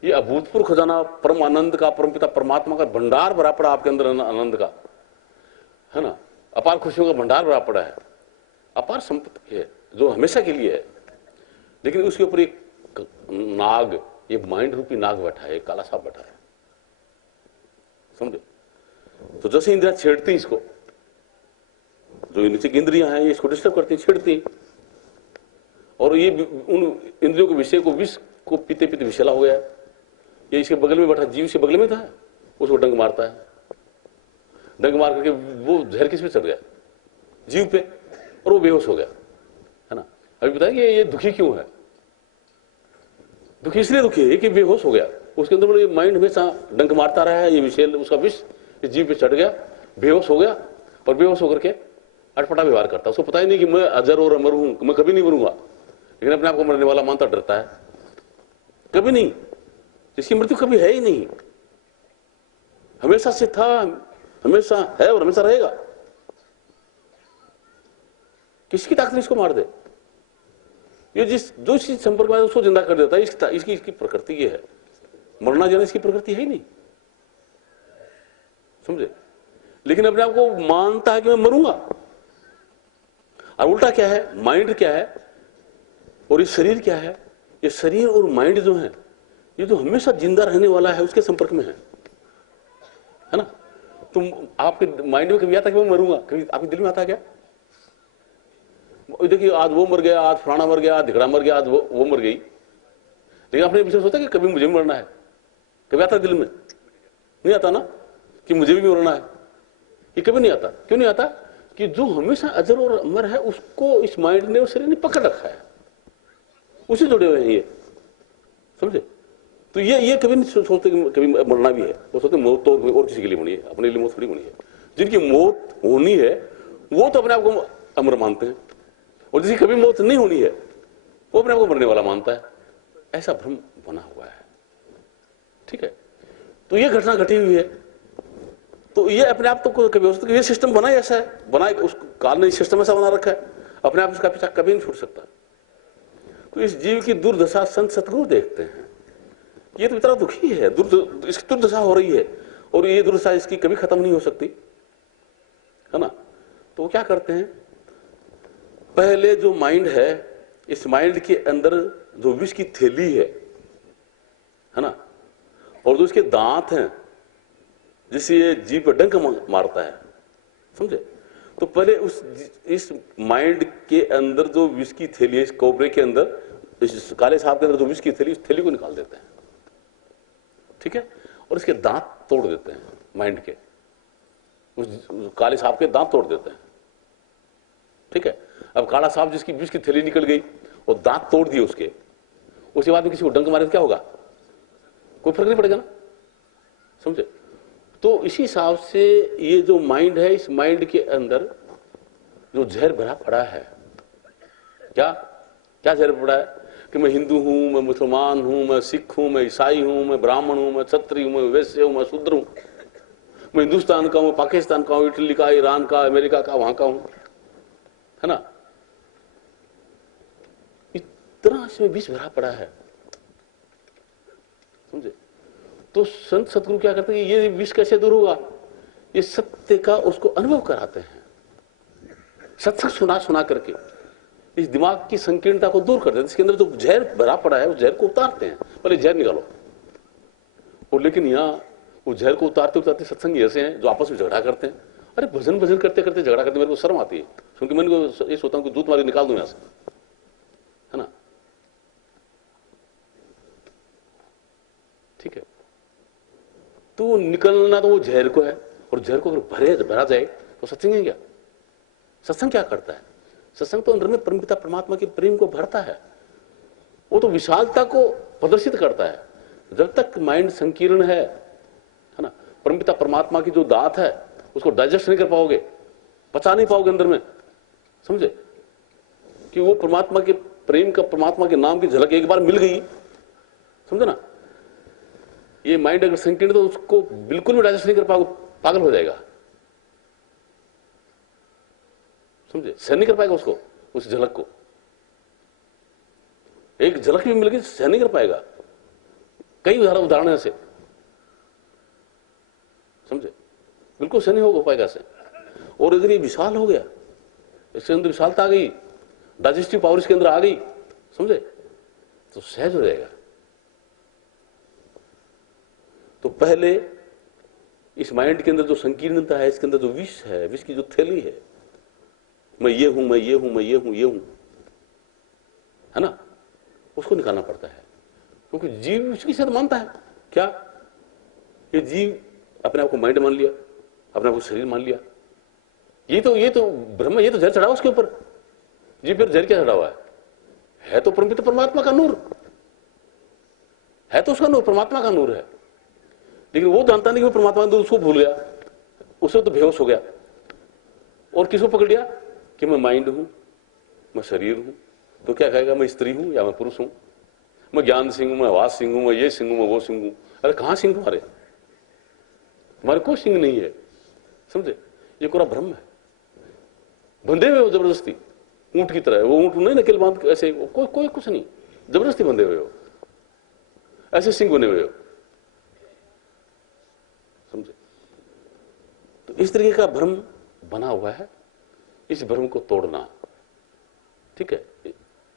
ये अभूतपूर्व खजाना परम आनंद का, परम पिता परमात्मा का भंडार भरा पड़ा आपके अंदर, आनंद का, है ना? अपार खुशियों का भंडार भरा पड़ा है, अपार संपत्ति है जो हमेशा के लिए है। लेकिन उसके ऊपर एक नाग, ये माइंड रूपी नाग बैठा है, काला सांप बैठा है, समझे? तो जैसे इंद्रियां छेड़ती इसको, जो नीचे की इंद्रियां हैं ये इसको डिस्टर्ब करती, छेड़ती, और ये उन इंद्रियों के विषय को विष को पीते पीते विषैला हो गया। ये इसके बगल में बैठा जीव, इसके बगल में था, उसको डंक मारता है, डंक मार करके वो जहर किस पे चढ़ गया? जीव पे, और वो बेहोश हो गया, है ना? अभी बताइए ये दुखी क्यों है? दुखी इसलिए दुखी है कि बेहोश हो गया, उसके अंदर माइंड हमेशा डंक मारता रहा है, ये विषय उसका विष इस जीव पे चढ़ गया, बेहोश हो गया, और बेहोश होकर के अटपटा व्यवहार करता। उसको पता ही नहीं कि मैं अजर और अमर हूं, मैं कभी नहीं मरूंगा, लेकिन अपने आप को मरने वाला मानता, डरता है, कभी नहीं, इसकी मृत्यु कभी है ही नहीं, हमेशा से था, हमेशा है और हमेशा रहेगा। किसकी ताकत इसको मार दे? ये जो चीज संपर्क में उसको जिंदा कर देता है, इसकी प्रकृति ये है। मरना जाना इसकी प्रकृति है ही नहीं, समझे? लेकिन अपने आप को मानता है कि मैं मरूंगा। और उल्टा क्या है, माइंड क्या है और ये शरीर क्या है, ये शरीर और माइंड जो है ये तो हमेशा जिंदा रहने वाला है, उसके संपर्क में है ना। तुम आपके माइंड में कभी आता कि मैं मरूंगा, कभी आपके दिल में आता क्या? देखिए आज वो मर गया, आज फलाना मर गया, आज धिकड़ा मर गया, आज वो मर गई, लेकिन आपने विषय सोचा कि कभी मुझे भी मरना है? कभी आता दिल में? नहीं आता ना कि मुझे भी मरना है, ये कभी नहीं आता। क्यों नहीं आता? कि जो हमेशा अजर और अमर है उसको इस माइंड ने और शरीर ने पकड़ रखा है, उसे जुड़े हुए हैं ये, समझे। तो ये कभी नहीं सोचते कि कभी मरना भी है, वो सोचते मौत तो और किसी के लिए बनी है, अपने लिए मौत थोड़ी बनी है। जिनकी मौत होनी है वो तो अपने आप को अमर मानते हैं, और जिसकी कभी मौत नहीं होनी है वो अपने आप को मरने वाला मानता है। ऐसा भ्रम बना हुआ है, ठीक है। तो ये घटना घटी हुई है, तो ये अपने आप तो कभी हो सकता है ये सिस्टम बना ही ऐसा है, बना उस काल ने सिस्टम ऐसा बना रखा है, अपने आप इसका पीछा कभी नहीं छूट सकता। तो इस जीव की दुर्दशा संत सतगुरु देखते हैं, ये तो इतना दुखी है, इसकी दुर्दशा हो रही है, और ये दुर्दशा इसकी कभी खत्म नहीं हो सकती, है ना। तो वो क्या करते हैं, पहले जो माइंड है, इस माइंड के अंदर जो विष की थैली है ना, और जो इसके दांत हैं जिससे ये जीव पर डंक मारता है, समझे। तो पहले इस माइंड के अंदर जो विष की थैली है, इस कोबरे के अंदर, इस काले सांप के अंदर जो विष की थैली, उस थैली को निकाल देते हैं, ठीक है, और इसके दांत तोड़ देते हैं, माइंड के उस काले सांप के दांत तोड़ देते हैं, ठीक है। अब काला सांप जिसकी विष की थैली निकल गई और दांत तोड़ दिए उसके बाद में किसी को डंक मारे तो क्या होगा? कोई फर्क नहीं पड़ेगा ना, समझे। तो इसी हिसाब से ये जो माइंड है, इस माइंड के अंदर जो जहर भरा पड़ा है, क्या क्या जहर पड़ा है कि मैं हिंदू हूं, मैं मुसलमान हूं, मैं सिख हूं, मैं ईसाई हूं, मैं ब्राह्मण हूं, मैं क्षत्रिय हूं, मैं वैश्य हूं, मैं शूद्र हूं, मैं हिंदुस्तान का हूं, पाकिस्तान का हूं, इटली का, ईरान का, अमेरिका का, वहां का हूं, है ना। इतना इसमें विष भरा पड़ा है, समझे। तो संत सतगुरु क्या करते हैं, ये विष कैसे दूर होगा? ये सत्य का उसको अनुभव कराते हैं, सत्संग सुना सुना करके इस दिमाग की संकीर्णता को दूर करते हैं। इसके अंदर जो जहर भरा पड़ा है उस जहर को उतारते हैं, पहले जहर निकालो। और लेकिन यहाँ वो जहर को उतारते उतारते सत्संगी ऐसे हैं जो आपस में झगड़ा करते हैं। अरे भजन भजन करते करते झगड़ा करते, मेरे को शर्म आती है, क्योंकि मैंने को ये सोचता हूँ कि दूध मारी निकाल दूं यहां से, है ना, ठीक है। तो निकलना तो वो जहर को है, और जहर को अगर भरा जाए तो सत्संग है क्या? सत्संग क्या करता है? सत्संग तो अंदर में परमपिता परमात्मा के प्रेम को भरता है, वो तो विशालता को प्रदर्शित करता है। जब तक माइंड संकीर्ण है ना, परमपिता परमात्मा की जो दात है उसको डाइजेस्ट नहीं कर पाओगे, पचा नहीं पाओगे अंदर में, समझे। कि वो परमात्मा के प्रेम का, परमात्मा के नाम की झलक एक बार मिल गई, समझे ना। ये माइंड अगर संकीर्ण तो उसको बिल्कुल भी डाइजेस्ट नहीं कर पाओगे, पागल हो जाएगा, समझे, सहन नहीं कर पाएगा उसको, उस झलक को। एक झलक भी मिल गई सहन नहीं कर पाएगा। कई उदाहरण ऐसे, समझे, बिल्कुल सहन नहीं हो पाएगा से। और अगर ये विशाल हो गया, इसके अंदर विशालता आ गई, डाइजेस्टिव पावर इसके अंदर आ गई, समझे, तो सहज हो जाएगा। तो पहले इस माइंड के अंदर जो संकीर्णता है, इसके अंदर जो विष है, विष की जो थैली है, मैं ये हूं, मैं ये हूं, मैं ये हूं, ये हूं, है ना, उसको निकालना पड़ता है। क्योंकि जीव उसकी साथ मानता है क्या, ये जीव अपने आप को माइंड मान लिया, अपने आप को शरीर मान लिया। ये तो ब्रह्म, ये तो जहर चढ़ा हुआ उसके ऊपर। जी फिर जहर क्या चढ़ा हुआ है तो परमपिता परमात्मा का नूर है, तो उसका नूर परमात्मा का नूर है। लेकिन वो जानता नहीं कि परमात्मा का नूर, उसको भूल गया, उससे तो बेहोश हो गया, और किसको पकड़ लिया कि मैं माइंड हूं, मैं शरीर हूं। तो क्या कहेगा, मैं स्त्री हूं या मैं पुरुष हूं, मैं ज्ञान सिंह हूं, मैं वास सिंह हूं, मैं ये सिंह हूं, मैं वो सिंह हूं। अरे कहां सिंह तुम्हारे, हमारे कोई सिंह नहीं है, समझे। ये पूरा भ्रम है, बंधे हुए हो जबरदस्ती ऊंट की तरह। वो ऊंट नहीं नकेल बांध ऐसे, कोई कुछ नहीं, जबरदस्ती बंधे हुए हो, ऐसे सिंह बने हुए हो, समझे। तो इस तरीके का भ्रम बना हुआ है, इस भ्रम को तोड़ना, ठीक है।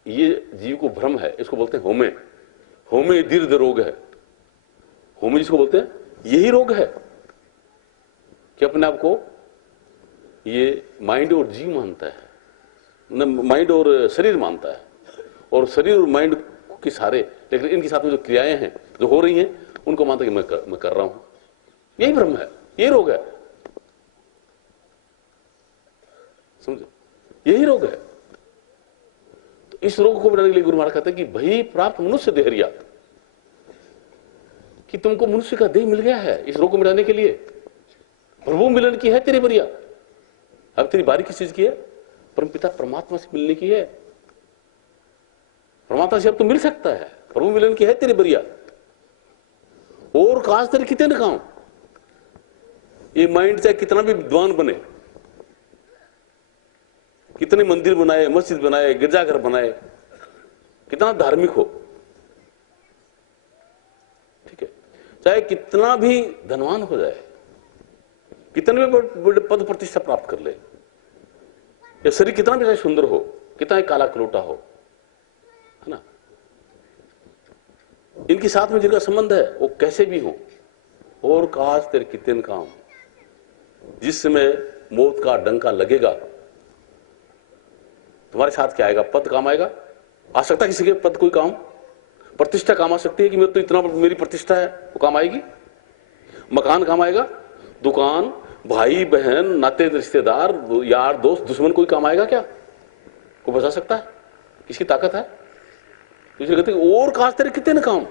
ये जीव को भ्रम है, इसको बोलते हैं होमे। होमे दीर्घ रोग है। होमे जिसको बोलते हैं, यही रोग है कि अपने आप को ये माइंड और जीव मानता है, माइंड और शरीर मानता है, और शरीर और माइंड के सारे, लेकिन इनके साथ में जो क्रियाएं हैं जो हो रही हैं उनको मानता है कि मैं कर रहा हूं। यही भ्रम है, यही रोग है, समझे, यही रोग है। तो इस रोग को मिटाने के लिए गुरु महाराज कहते हैं कि भाई प्राप्त मनुष्य देहरिया, कि तुमको मनुष्य का देह मिल गया है इस रोग को मिटाने के लिए। प्रभु मिलन की है तेरी बरिया, अब तेरी बारी किस चीज की है? परमपिता परमात्मा से मिलने की है। परमात्मा से अब तो मिल सकता है, प्रभु मिलन की है तेरी बरिया। और काश तेरे कितने काम, ये माइंड चाहे कितना भी विद्वान बने, कितने मंदिर बनाए, मस्जिद बनाए, गिरजाघर बनाए, कितना धार्मिक हो, ठीक है, चाहे कितना भी धनवान हो जाए, कितने भी बड़े पद प्रतिष्ठा प्राप्त कर ले, या शरीर कितना भी सुंदर हो, कितना ही काला कलोटा हो, है ना, इनके साथ में जिनका संबंध है वो कैसे भी हो, और काश तेरे कितने काम, जिस समय मौत का डंका लगेगा तुम्हारे साथ क्या आएगा? पद काम आएगा? आ सकता है किसी के पद कोई काम? प्रतिष्ठा काम आ सकती है कि मेरे तो इतना मेरी प्रतिष्ठा है, वो काम आएगी? मकान काम आएगा? दुकान, भाई बहन, नाते रिश्तेदार, यार दोस्त, दुश्मन कोई काम आएगा क्या? कोई बचा सकता है? किसकी ताकत है? तो कहते हैं और काश तेरे कितने काम,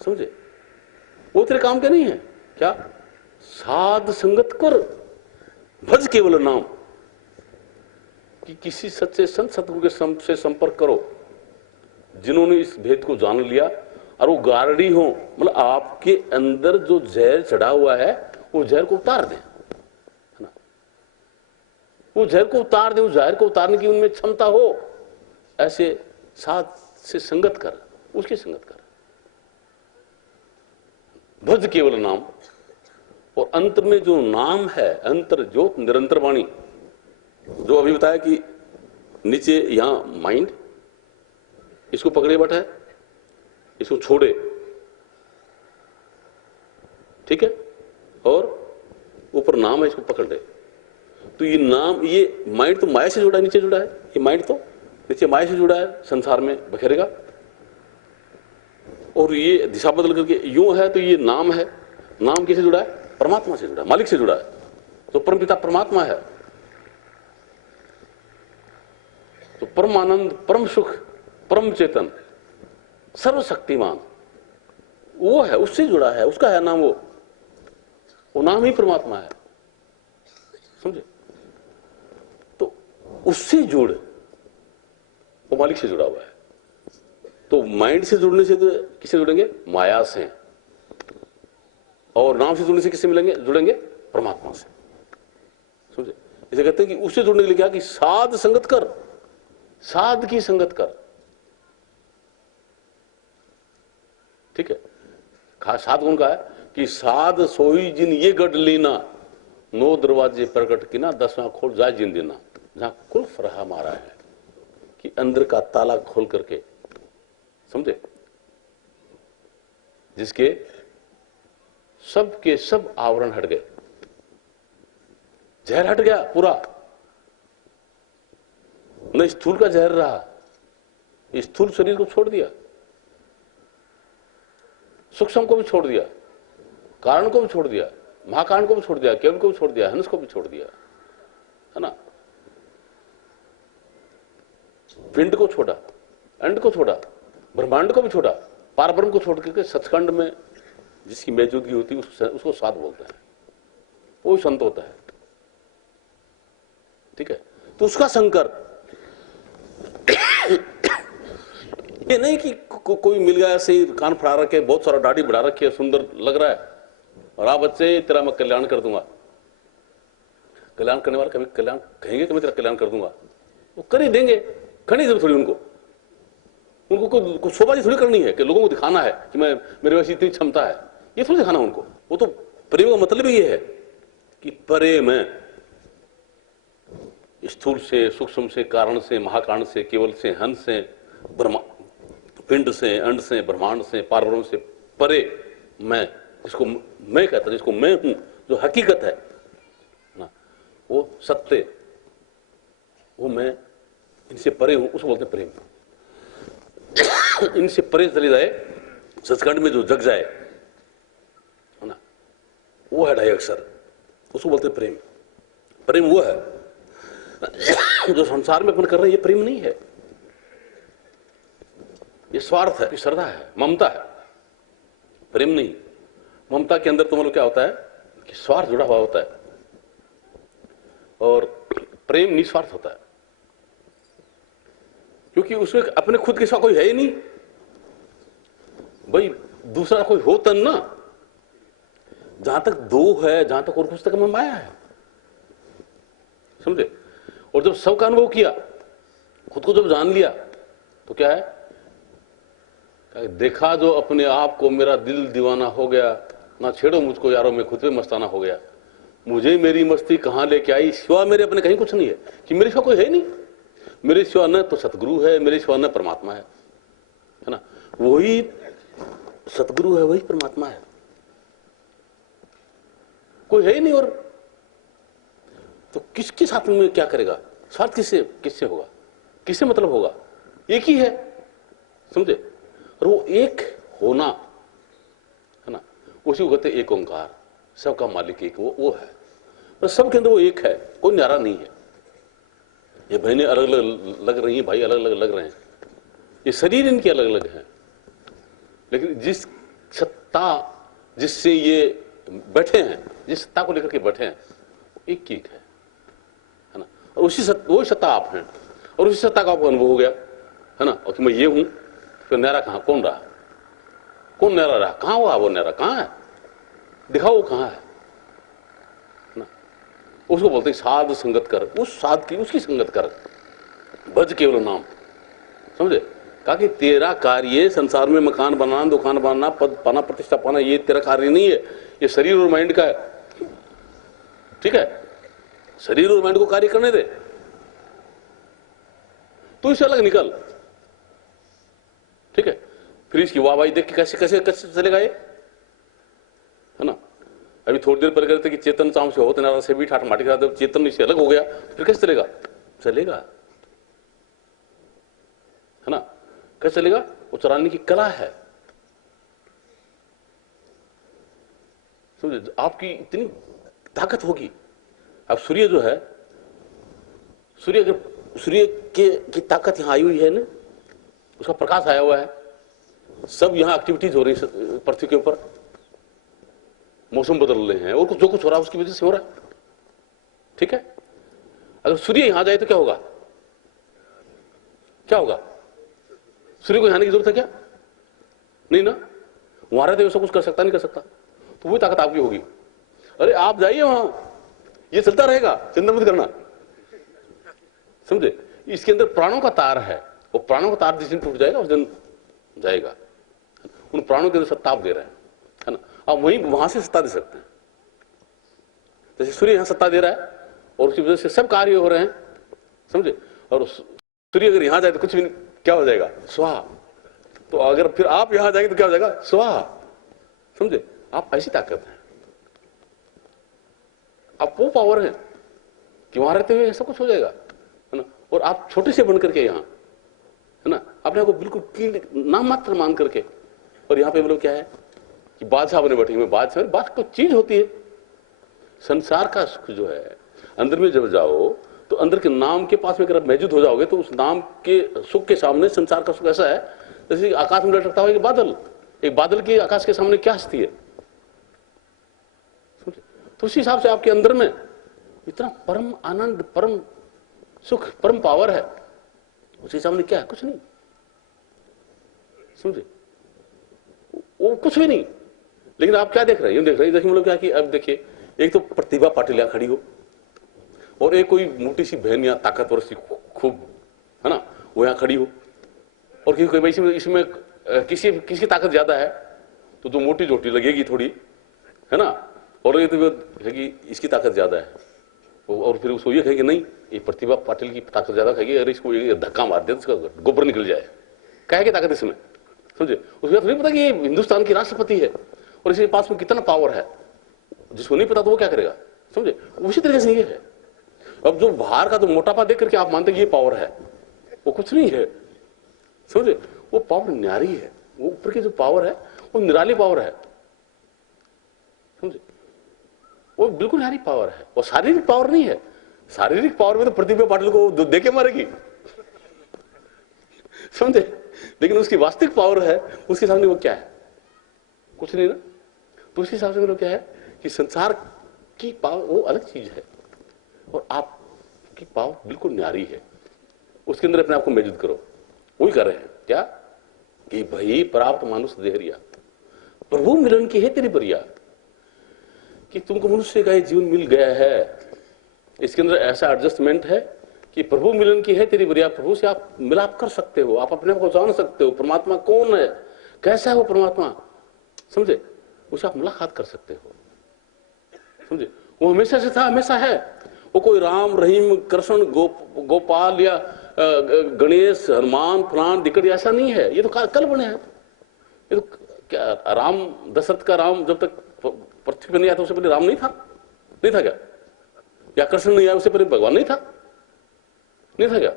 समझे, वो तेरे काम के नहीं है क्या? साध संगत कर भज केवल नाम, कि किसी सच्चे संत सतगुरु के से संपर्क करो जिन्होंने इस भेद को जान लिया, और वो गारड़ी हो, मतलब आपके अंदर जो जहर चढ़ा हुआ है वो जहर को उतार दें, है ना, वो जहर को उतार दें, उस जहर को उतारने की उनमें क्षमता हो, ऐसे साथ से संगत कर, उसकी संगत कर, भज केवल नाम। और अंत में जो नाम है, अंतर ज्योत निरंतर वाणी, जो अभी बताया कि नीचे यहां माइंड, इसको पकड़े बैठा है, इसको छोड़े, ठीक है, और ऊपर नाम है, इसको पकड़ ले। तो ये नाम, ये माइंड तो माया से जुड़ा है, नीचे जुड़ा है, ये माइंड तो नीचे माया से जुड़ा है, संसार में बखेरेगा, और ये दिशा बदल करके यूं है, तो ये नाम है, नाम किसे जुड़ा है? परमात्मा से जुड़ा है, मालिक से जुड़ा है, तो परमपिता परमात्मा है, तो परम आनंद, परम सुख, परम चेतन, सर्वशक्तिमान वो है, उससे जुड़ा है, उसका है नाम, वो नाम ही परमात्मा है, समझे। तो उससे जुड़, वो मालिक से जुड़ा हुआ है। तो माइंड से जुड़ने से तो किससे जुड़ेंगे? माया से। और नाम से जुड़ने से किससे मिलेंगे? जुड़ेंगे परमात्मा से, समझे। इसे कहते हैं कि उससे जुड़ने के लिए क्या, कि साध संगत कर, साध की संगत कर, ठीक है। खास साध कौन का है? कि साध सोई जिन ये गढ़ लीना, 9 दरवाजे प्रकट की ना, 10वां खोल जाए जिन देना। जहां कुल्फ रहा मारा है, कि अंदर का ताला खोल करके, समझे, जिसके सब के सब आवरण हट गए, जहर हट गया पूरा, न स्थूल का जहर रहा, स्थूल शरीर को छोड़ दिया, सूक्ष्म को भी छोड़ दिया, कारण को भी छोड़ दिया, महाकारण को भी छोड़ दिया, केवल को भी छोड़ दिया, हंस को भी छोड़ दिया, है ना, पिंड को छोड़ा, अंड को छोड़ा, ब्रह्मांड को भी छोड़ा, पारब्रह्म को छोड़ करके सचखंड में जिसकी मौजूदगी होती है उसको साध बोलते हैं, वो संत होता है, ठीक है। तो उसका संकर, ये नहीं कि कोई मिल गया ऐसे ही कान फड़ा रखे, बहुत सारा दाढ़ी बढ़ा रखी है, सुंदर लग रहा है, और आप बच्चे तेरा मैं कल्याण कर दूंगा। कल्याण करने वाला कभी कल्याण कहेंगे कि मैं तेरा कल्याण कर दूंगा? वो कर ही देंगे, करनी जरूर थोड़ी उनको कुछ शोबाजी थोड़ी करनी है कि लोगों को दिखाना है कि मैं, मेरे वैसी इतनी क्षमता है, ये थोड़ी दिखाना उनको। वो तो प्रेम का मतलब ही ये है कि प्रेम है, स्थूल से, सूक्ष्म से, कारण से, महाकारण से, केवल से, हंस से, ब्रह्मा, पिंड से, अंड से, ब्रह्मांड से, पारब्रह्म से परे मैं, जिसको मैं कहता, जिसको मैं हूं, जो हकीकत है ना, वो सत्य, वो मैं इनसे परे हूं, उसको बोलते प्रेम। इनसे परे चले जाए, सचखंड में जो जग जाए, है ना, वो है ढाई अक्षर, उसको बोलते प्रेम। प्रेम वो है जो संसार में अपन कर रहे हैं, ये प्रेम नहीं है, ये स्वार्थ है, श्रद्धा है, ममता है, प्रेम नहीं। ममता के अंदर तो मतलब क्या होता है कि स्वार्थ जुड़ा हुआ होता है, और प्रेम निस्वार्थ होता है, क्योंकि उसमें अपने खुद के सिवा कोई है ही नहीं भाई, दूसरा कोई हो तन ना। जहां तक दो है, जहां तक और कुछ तक में माया है, समझे। और जब सबका अनुभव किया, खुद को जब जान लिया, तो क्या है, देखा जो अपने आप को, मेरा दिल दीवाना हो गया, ना छेड़ो मुझको यारों, में खुद पे मस्ताना हो गया, मुझे मेरी मस्ती कहां लेके आई, सिवा मेरे अपने कहीं कुछ नहीं है, कि मेरे सिवा कोई है नहीं, मेरे सिवा न तो सतगुरु है, मेरे सिवा न परमात्मा है ना, वही सतगुरु है, वही परमात्मा है, कोई है ही नहीं। और तो किसके साथ में क्या करेगा, स्वार्थ किससे किससे होगा, किससे मतलब होगा, एक ही है, समझे। और वो एक होना है ना, उसी को कहते एक ओंकार, सबका मालिक एक वो है, और सबके अंदर वो एक है, कोई न्यारा नहीं है। ये बहनें अलग अलग लग रही हैं, भाई अलग अलग लग रहे हैं, ये शरीर इनके अलग अलग हैं, लेकिन जिस सत्ता जिससे ये बैठे हैं, जिस सत्ता को लेकर के बैठे हैं, एक ही एक है ना, और उसी वही सत्ता आप हैं, और उसी सत्ता का आपको अनुभव हो गया है ना, और कि मैं ये हूं, फिर न्यारा कहां, कौन रहा, कौन न्यारा रहा, कहां हुआ वो न्यारा, कहां है, दिखाओ वो कहां है ना। उसको बोलते हैं साध संगत कर, उस साध की, उसकी संगत कर, भज केवल नाम, समझे। कहा कि तेरा कार्य संसार में मकान बनाना, दुकान बनाना, पद पाना, प्रतिष्ठा पाना, ये तेरा कार्य नहीं है, ये शरीर और माइंड का है, ठीक है। शरीर और माइंड को कार्य करने दे, तो इससे अलग निकल, ठीक है। फिर इसकी वाहवाही देख के कैसे कैसे कैसे चलेगा ये, है ना। अभी थोड़ी देर पहले कहते कि चेतन चाम से होते नारा से भी ठाठ माटी करा दे, चेतन इससे अलग हो गया, फिर कैसे चलेगा, चलेगा, है ना, कैसे चलेगा। वो चलाने की कला है, समझे। आपकी इतनी ताकत होगी। अब सूर्य जो है, सूर्य की ताकत यहां आई हुई है ना, उसका प्रकाश आया हुआ है, सब यहां एक्टिविटीज हो रही है पृथ्वी के ऊपर, मौसम बदल रहे हैं, और जो कुछ हो रहा है उसकी वजह से हो रहा है, ठीक है। अगर सूर्य यहां जाए तो क्या होगा, क्या होगा, सूर्य को जाने की जरूरत है क्या, नहीं ना, वहां रहते हुए सब कुछ कर सकता नहीं कर सकता, तो वही ताकत आपकी होगी। अरे आप जाइए वहां, ये चलता रहेगा, चिंता मत करना, समझे। इसके अंदर प्राणों का तार है, वो प्राणों का तार जिस दिन टूट जाएगा उस दिन जाएगा, उन प्राणों के अंदर सत्ता आप दे रहे हैं, है ना। आप वहीं वहां से सत्ता दे सकते हैं, जैसे सूर्य यहां सत्ता दे रहा है, और उसकी वजह से सब कार्य हो रहे हैं, समझे। और सूर्य अगर यहां जाए तो कुछ भी क्या हो जाएगा, स्वाहा। तो अगर फिर आप यहां जाएंगे तो क्या हो जाएगा, स्वाहा, समझे। आप ऐसी ताकत है, आप वो पावर है कि वहां रहते हुए सब कुछ हो जाएगा, है ना। और आप छोटे से बन करके यहां, है ना, अपने को बिल्कुल नाम मात्र मान करके, और यहां पे मतलब क्या है कि बादशाह बने बैठे हुए, बादशाह को चीज होती है। संसार का सुख जो है, अंदर में जब जाओ तो अंदर के नाम के पास में अगर मौजूद हो जाओगे, तो उस नाम के सुख के सामने संसार का सुख ऐसा है जैसे आकाश में लटकता हुआ एक बादल, एक बादल की आकाश के सामने क्या हस्ती है, तो उसी हिसाब से आपके अंदर में इतना परम आनंद, परम सुख, परम पावर है, उसके सामने क्या है, कुछ नहीं, समझे, वो कुछ भी नहीं। लेकिन आप क्या देख रहे हैं, ये देख रहे हैं, देखिए मतलब क्या कि अब देखिए, एक तो प्रतिभा पाटिल यहां खड़ी हो, और एक कोई मोटी सी बहन या ताकतवर सी खूब, है ना, वो यहां खड़ी हो, और किसी इसमें किसकी ताकत ज्यादा है, तो मोटी जोटी लगेगी थोड़ी, है ना, और ये तो है कि इसकी ताकत ज्यादा है, और फिर उसको ये कहेंगे नहीं ये प्रतिभा पाटिल की ताकत ज्यादा कहेगी, अरे इसको ये धक्का मार दे तो इसका गोबर निकल जाए, कहे की ताकत इसमें, समझे। उसके बाद नहीं पता कि ये हिंदुस्तान की राष्ट्रपति है और इसके पास में कितना पावर है, जिसको नहीं पता तो वो क्या करेगा, समझे। उसी तरीके से ये है। अब जो बाहर का तो मोटापा देख करके आप मानते कि ये पावर है, वो कुछ नहीं है, समझे। वो पावर न्यारी है, वो ऊपर की जो पावर है वो निराली पावर है, समझे। वो बिल्कुल न्यारी पावर है, वो शारीरिक पावर नहीं है। शारीरिक पावर में तो प्रतिभा पाटिल को देके मारेगी, समझे। लेकिन उसकी वास्तविक पावर है, उसके सामने वो क्या है, कुछ नहीं ना। तो उसी हिसाब से वो क्या है कि संसार की पावर वो अलग चीज है और आपकी पावर बिल्कुल न्यारी है। उसके अंदर अपने आप को मौजूद करो। वही कर रहे हैं क्या कि भाई प्राप्त मानुष देहरिया, प्रभु मिलन की है तेरी बरिया, कि तुमको मनुष्य का जीवन मिल गया है। इसके अंदर ऐसा एडजस्टमेंट है कि प्रभु मिलन की है तेरी बरिया, प्रभु से आप मिलाप कर सकते हो, आप अपने आप को जान सकते हो, परमात्मा कौन है, कैसा है वो परमात्मा, समझे। उसे आप मुलाकात कर सकते हो, समझे। वो हमेशा से था, हमेशा है। वो कोई राम रहीम कृष्ण गोपाल या गणेश हनुमान फलान दिक्कत ऐसा नहीं है। ये तो कल बने हैं। ये तो क्या राम दशरथ का राम जब तक पृथ्वी पर नहीं आया तो उससे पहले राम नहीं था, नहीं था क्या? या कृष्ण नहीं आया उससे पहले भगवान नहीं था, नहीं था क्या?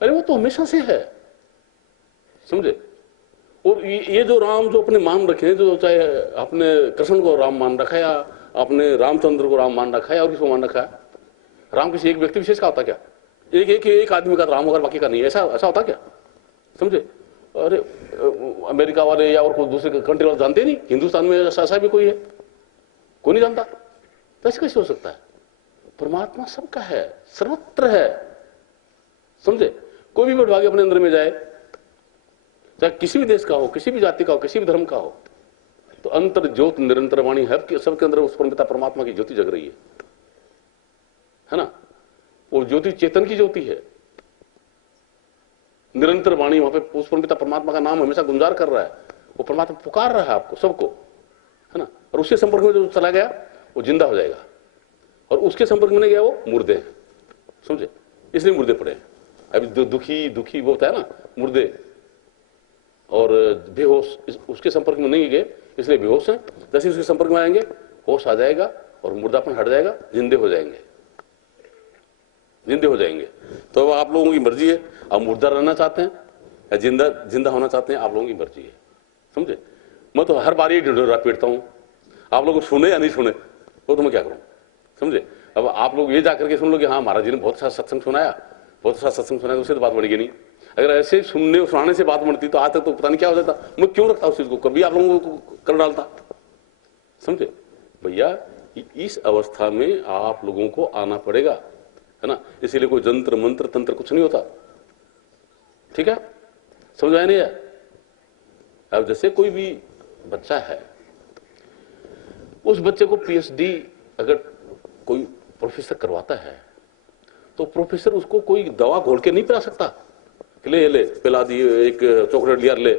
अरे वो तो हमेशा से है, समझे। और ये जो राम जो अपने मान रखे हैं, जो चाहे अपने कृष्ण को राम मान रखा है या अपने रामचंद्र को राम मान रखा है और किसको मान रखा है? राम किसी एक व्यक्ति विशेष का होता क्या? एक आदमी का राम होगा बाकी का नहीं, ऐसा होता क्या, समझे। अरे अमेरिका वाले या और कोई दूसरे कंट्री वाले जानते नहीं, हिंदुस्तान में ऐसा भी कोई है? कोई नहीं जानता। तो ऐसे कैसे हो सकता है? परमात्मा सबका है, सर्वत्र है, समझे। कोई भी विभाग अपने अंदर में जाए, चाहे किसी भी देश का हो, किसी भी जाति का हो, किसी भी धर्म का हो, तो अंतर ज्योत निरंतर वाणी है कि सबके अंदर उस परमपिता परमात्मा की ज्योति जग रही है ना। वो ज्योति चेतन की ज्योति है, निरंतर वाणी वहां पे उस परमपिता परमात्मा का नाम हमेशा गुंजार कर रहा है। वो परमात्मा पुकार रहा है आपको सबको, है ना। और उसके संपर्क में जो चला गया वो जिंदा हो जाएगा, और उसके संपर्क में नहीं गया वो मुर्दे हैं, समझे। इसलिए मुर्दे पड़े हैं अभी। दुखी वो होता है ना, मुर्दे और बेहोश, उसके संपर्क में नहीं गए इसलिए बेहोश हैं। जैसे उसके संपर्क में आएंगे होश आ जाएगा और मुर्दापन हट जाएगा, जिंदे हो जाएंगे, जिंदे हो जाएंगे। तो अब आप लोगों की मर्जी है, आप मुर्दा रहना चाहते हैं या जिंदा होना चाहते हैं, आप लोगों की मर्जी है, समझे। मैं तो हर बार ये ढिढोरा पीटता हूं, आप लोग सुने या नहीं सुने वो तो मैं क्या करूं, समझे। अब आप लोग ये जाकर के सुन लो कि हाँ महाराज जी ने बहुत अच्छा सत्संग सुनाया, बहुत अच्छा सत्संग सुनाया, उससे तो बात बढ़ेगी नहीं। अगर ऐसे सुनने सुनाने से बात बढ़ती तो आज तक तो पता नहीं क्या हो जाता। मैं क्यों रखता उस चीज को, कभी आप लोगों को कर डालता, समझे भैया। इस अवस्था में आप लोगों को आना पड़ेगा, है ना। इसीलिए कोई जंत्र मंत्र तंत्र कुछ नहीं होता, ठीक है, समझ आया नहीं है। अब जैसे कोई भी बच्चा है, उस बच्चे को पीएचडी अगर कोई प्रोफेसर करवाता है तो प्रोफेसर उसको कोई दवा घोल के नहीं पिला सकता कि ले पिला दी, एक चॉकलेट लिया, ले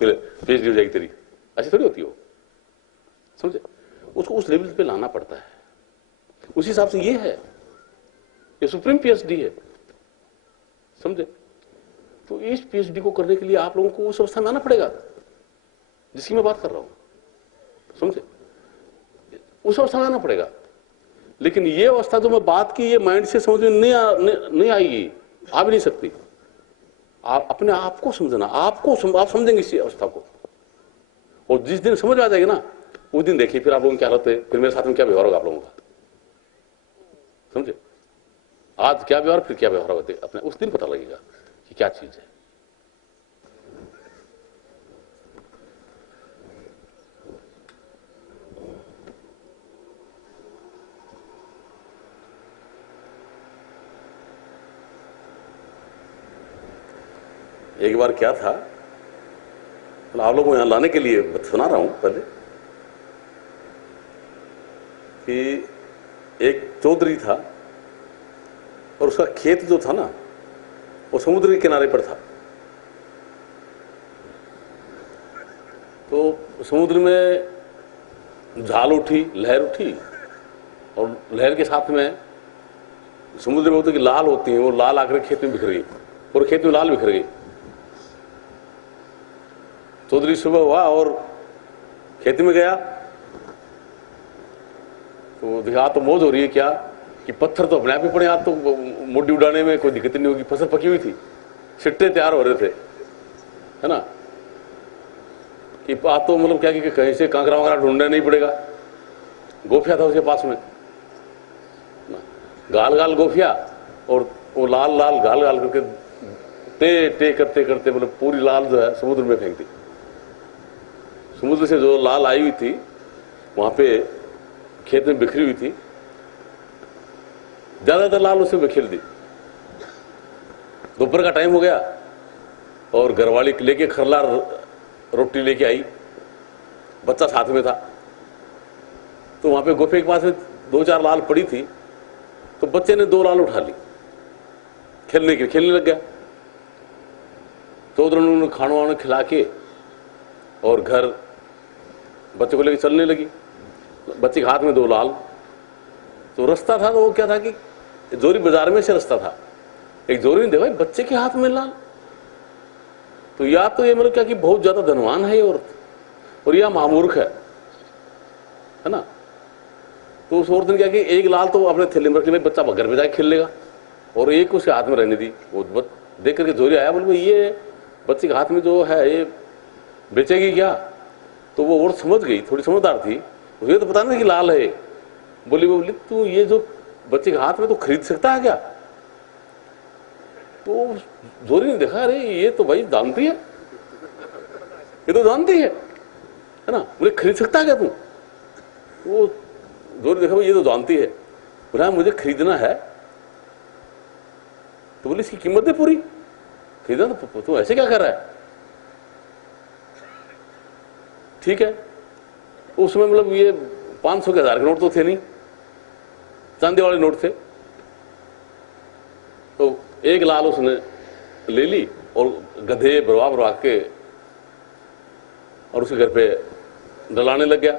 पीएचडी हो जाएगी तेरी, ऐसी थोड़ी होती हो, समझे। उसको उस लेवल पे लाना पड़ता है। उसी हिसाब से ये है, ये सुप्रीम पीएचडी है, समझे। तो इस पीएचडी को करने के लिए आप लोगों को उस अवस्था में आना पड़ेगा जिसकी मैं बात कर रहा हूं, समझे। उस अवस्था में आना पड़ेगा। लेकिन ये अवस्था जो मैं बात की, ये माइंड से समझ में नहीं आएगी, आ भी नहीं सकती। आप अपने आप को समझना, आप समझेंगे इस अवस्था को, और जिस दिन समझ आ जाएगी ना, उस दिन देखिए फिर आप लोगों की क्या हालत है, फिर मेरे साथ में क्या व्यवहार होगा आप लोगों का, समझे। आज क्या व्यवहार, फिर क्या व्यवहार होगा, अपने उस दिन पता लगेगा कि क्या चीज है। एक बार क्या था, आप लोगों को यहां लाने के लिए सुना रहा हूं पहले, कि एक चौधरी था और उसका खेत जो था ना वो समुद्र के किनारे पर था। तो समुद्र में झाल उठी, लहर उठी, और लहर के साथ में समुद्र में होती कि लाल होती हैं, वो लाल आकर खेत में बिखर गई और खेत में लाल बिखर गई। चौधरी सुबह हुआ और खेत में गया तो देखा तो मौज हो रही है क्या कि पत्थर तो अपने आप ही पड़े, हाथ तो मुड्डी उड़ाने में कोई दिक्कत नहीं होगी, फसल पकी हुई थी, सिट्टे तैयार हो रहे थे, है ना, कि आप तो मतलब क्या कि कहीं से कांकरा वांकरा ढूंढना नहीं पड़ेगा। गोफिया था उसके पास में, गाल गाल गोफिया और वो लाल लाल गाल गाल करके टे टे करते करते मतलब पूरी लाल जो है समुद्र में फेंक दी। समुद्र से जो लाल आई हुई थी वहां पे खेत में बिखरी हुई थी, ज्यादातर लाल उसमें बिखेर दी। दोपहर का टाइम हो गया और घरवाली लेके खरला रोटी लेके आई, बच्चा साथ में था, तो वहां पे गोफे के पास में 2-4 लाल पड़ी थी, तो बच्चे ने 2 लाल उठा ली, खेलने लग गया। तो उधर उन्होंने खाना वाना खिला के और घर बच्चे को लेके चलने लगी, बच्चे के हाथ में 2 लाल। तो रास्ता था तो वो क्या था कि जोरी बाजार में से रास्ता था, एक जोरी ने देखा बच्चे के हाथ में लाल, तो या तो ये मतलब क्या कि बहुत ज्यादा धनवान है ये औरत, और या महामूर्ख है ना। तो उस औरत ने क्या कि एक लाल तो अपने थैले में रख लिया, बच्चा घर पे जाके खेल लेगा, और एक उसके हाथ में रहने दी। वो देख करके जोरी आया, बोले ये बच्चे के हाथ में जो है ये बेचेगी क्या? तो वो औरत समझ गई, थोड़ी समझदार थी, मुझे तो पता नहीं कि लाल है। बोली तू ये जो बच्चे के हाथ में तो खरीद सकता है क्या? तो जोरी ने देखा, अरे ये तो भाई जानती है, ये तो जानती है ना, बोले खरीद सकता है क्या तू? वो जोरी देखा भाई ये तो जानती है, बोला मुझे खरीदना है। तो बोले इसकी कीमत दे पूरी, खरीदना तो तू ऐसे क्या कर रहा है? ठीक है, उसमें मतलब ये 500 के 1000 के नोट तो थे नहीं, चांदी वाले नोट थे। तो एक लाल उसने ले ली और गधे भरवा के और उसके घर पे डलाने लग गया।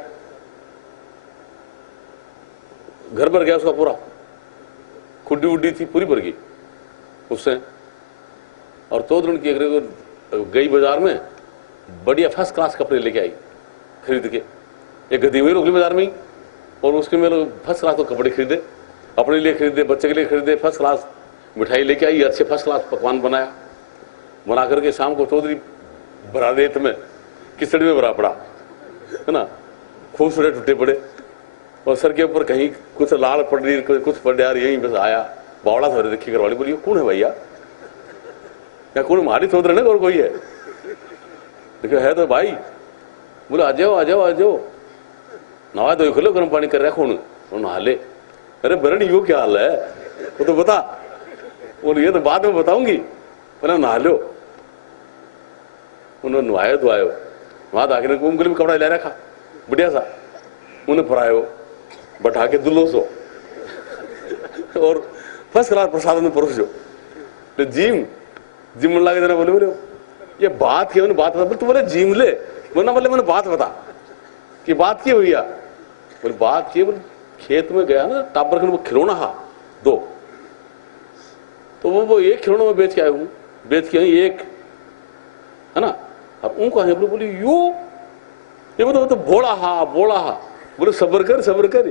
घर भर गया उसका पूरा, खुड्डी उड्डी थी पूरी भर गई उससे। और चौधरी की गई बाजार में बढ़िया फर्स्ट क्लास कपड़े लेके आई खरीद के, एक गधी हुई रोकली बाजार में ही, और उसके में फर्स्ट क्लास तो कपड़े खरीदे, अपने लिए खरीदे, बच्चे के लिए खरीदे, फर्स्ट क्लास मिठाई लेके आई, अच्छे फर्स्ट क्लास पकवान बनाया, बना करके शाम को चौधरी भरा रेत में किचड़ में भरा पड़ा, है ना, खूबसूरत टूटे पड़े, और सर के ऊपर कहीं कुछ लाल पड़ रही, कुछ पड़ यार, यहीं बस आया बावड़ा था, देखी करवाली, बोली कौन है भैया, क्या कौन हमारी चौधरी ने और कोई है? देखो है तो भाई, बोले आ जाओ आ जाओ आ जाओ, नहा दो खोलो, गर्म पानी कर रखो और नहा ले। अरे बरन यू क्या हाल है वो तो बता, बोले ये तो बाद में बताऊंगी, बोला नहा लो। उन्होंने नहायो धोआयो, वहां आके उंगली में कपड़ा ले रखा बढ़िया सा, उन्हें फरायो बैठा के दुल्लो सो और फर्स्ट क्लास प्रसाद में परोस जो जिम लगा देना। बोले ये बात क्या, बात बता, तो बोले जिम ले, बोला बोले मैंने बात बता कि बात क्या हुई? बोले बात ये, बोले खेत में गया ना टाबर वो खिलौना हा 2, तो वो एक खिलौना में बेच के आया हूँ, बेच के एक, है ना, अब उनको है बोले ये तो बोला हा बोले सब्र कर,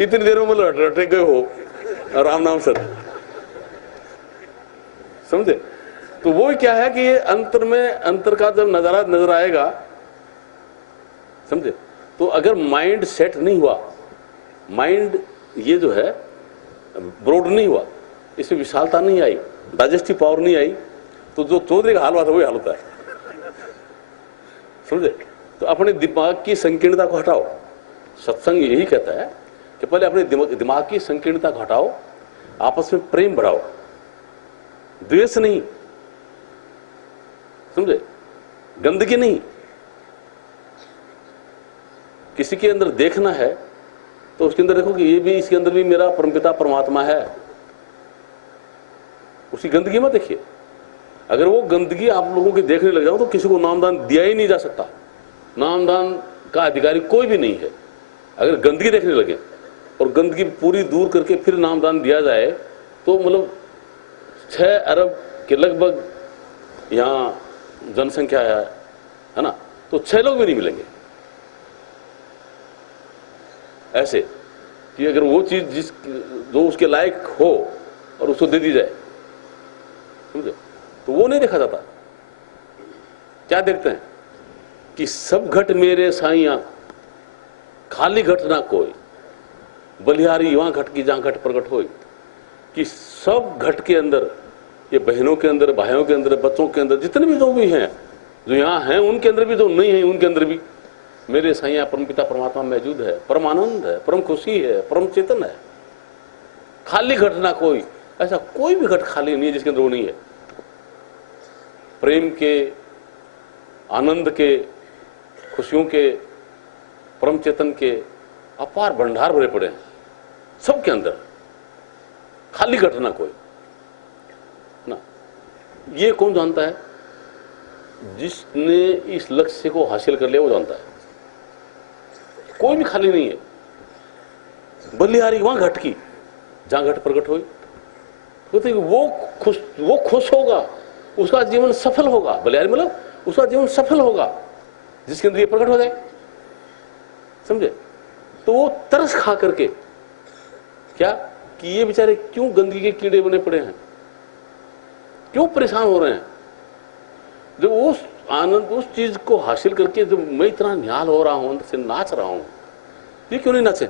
इतनी देर में मतलब रटे गए हो राम नाम सर, समझे? तो वो क्या है कि ये अंतर का जब नजारा नजर आएगा, समझे, तो अगर माइंड सेट नहीं हुआ, माइंड ये जो है ब्रॉड नहीं हुआ, इसमें विशालता नहीं आई, डाइजेस्टिव पावर नहीं आई, तो जो चौधरी का हाल हुआ था वही हाल होता है, समझे? तो अपने दिमाग की संकीर्णता को हटाओ। सत्संग यही कहता है कि पहले अपने दिमाग की संकीर्णता को हटाओ, आपस में प्रेम बढ़ाओ, द्वेष नहीं, समझे, गंदगी नहीं। किसी के अंदर देखना है तो उसके अंदर देखो कि ये भी, इसके अंदर भी मेरा परमपिता परमात्मा है, उसकी गंदगी मत देखिए। अगर वो गंदगी आप लोगों की देखने लग जाओ तो किसी को नामदान दिया ही नहीं जा सकता, नामदान का अधिकारी कोई भी नहीं है। अगर गंदगी देखने लगे और गंदगी पूरी दूर करके फिर नामदान दिया जाए तो मतलब 6 अरब के लगभग यहाँ जनसंख्या है ना, तो 6 लोग भी नहीं मिलेंगे ऐसे कि अगर वो चीज जो उसके लायक हो और उसको दे दी जाए, समझे, तो वो नहीं देखा जाता। क्या देखते हैं कि सब घट मेरे साइया, खाली घट ना कोई, बलिहारी वहां घट की जहां घट प्रकट हो, कि सब घट के अंदर, ये बहनों के अंदर, भाइयों के अंदर, बच्चों के अंदर, जितने भी जो भी हैं, जो यहाँ हैं उनके अंदर भी, जो नहीं है उनके अंदर भी मेरे साइया परमपिता परमात्मा मौजूद है, परम आनंद है, परम खुशी है, परम चेतन है। खाली घट ना कोई, ऐसा कोई भी घट खाली नहीं है जिसके अंदर वो नहीं है। प्रेम के, आनंद के, खुशियों के, परम चेतन के अपार भंडार भरे पड़े हैं सबके अंदर, खाली घट ना कोई ना। ये कौन जानता है? जिसने इस लक्ष्य को हासिल कर लिया वो जानता है। कोई भी खाली नहीं है। बलिहारी वहां घट की जहां घट प्रकट हुई, तो वो खुश होगा, उसका जीवन सफल होगा। बलिहारी मतलब उसका जीवन सफल होगा जिसके अंदर ये प्रकट हो जाए, समझे। तो वो तरस खा करके क्या कि ये बेचारे क्यों गंदगी के कीड़े बने पड़े हैं, क्यों परेशान हो रहे हैं। जब उस आनंद, उस चीज को हासिल करके जब मैं इतना निहाल हो रहा हूं, अंदर से नाच रहा हूं, ये क्यों नहीं नाचे?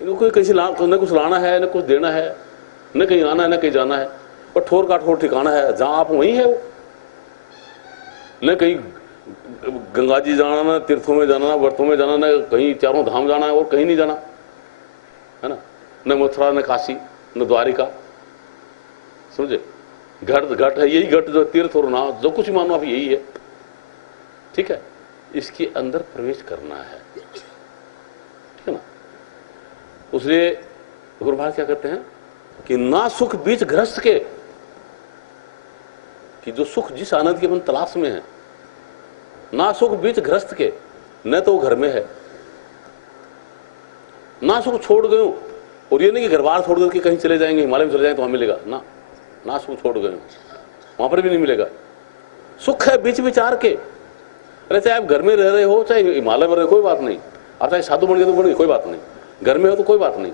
इनको कहीं न कुछ लाना है, न कुछ देना है, न कहीं आना है, न कहीं जाना है, और ठोर का ठोर ठिकाना है, जहां आप वहीं है वो। न कहीं गंगा जी जाना, ना तीर्थों में जाना, ना व्रतों में जाना, ना कहीं चारों धाम जाना है, और कहीं नहीं जाना है ना, न मथुरा, न काशी, न द्वारिका, समझे। घट है, यही घट जो तीर्थ और नाम जो कुछ मानो आप यही है, ठीक है। इसके अंदर प्रवेश करना है, ठीक है ना। उसलिए गुरु महाराज क्या कहते हैं कि ना सुख बीच गृहस्थ के, कि जो सुख जिस आनंद की अपन तलाश में है, ना सुख बीच गृहस्थ के, न तो वो घर में है, ना सुख छोड़ गयो, और ये नहीं कि घर बार छोड़ करके कहीं चले जाएंगे, हिमालय में चले जाएंगे तो वहां मिलेगा ना, ना सुख छोड़ गयो वहां पर भी नहीं मिलेगा। सुख है बीच विचार के। अरे चाहे आप घर में रह रहे हो, चाहे हिमालय में रहे, कोई बात नहीं। आप चाहे साधु बन गए तो बन गए, कोई बात नहीं। घर में हो तो कोई बात नहीं,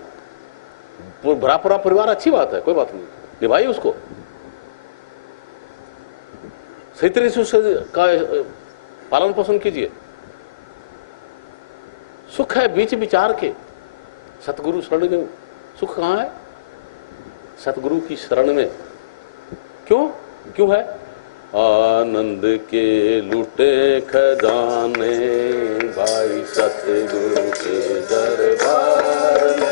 भरा पूरा परिवार अच्छी बात है, कोई बात नहीं, निभाइए उसको सही तरीके से का पालन पोषण कीजिए। सुख है बीच विचार के, सतगुरु शरण गए। सुख कहां है? सतगुरु की शरण में। क्यों है? आनंद के लूटे खजाने भाई सतगुरु के दरबार में।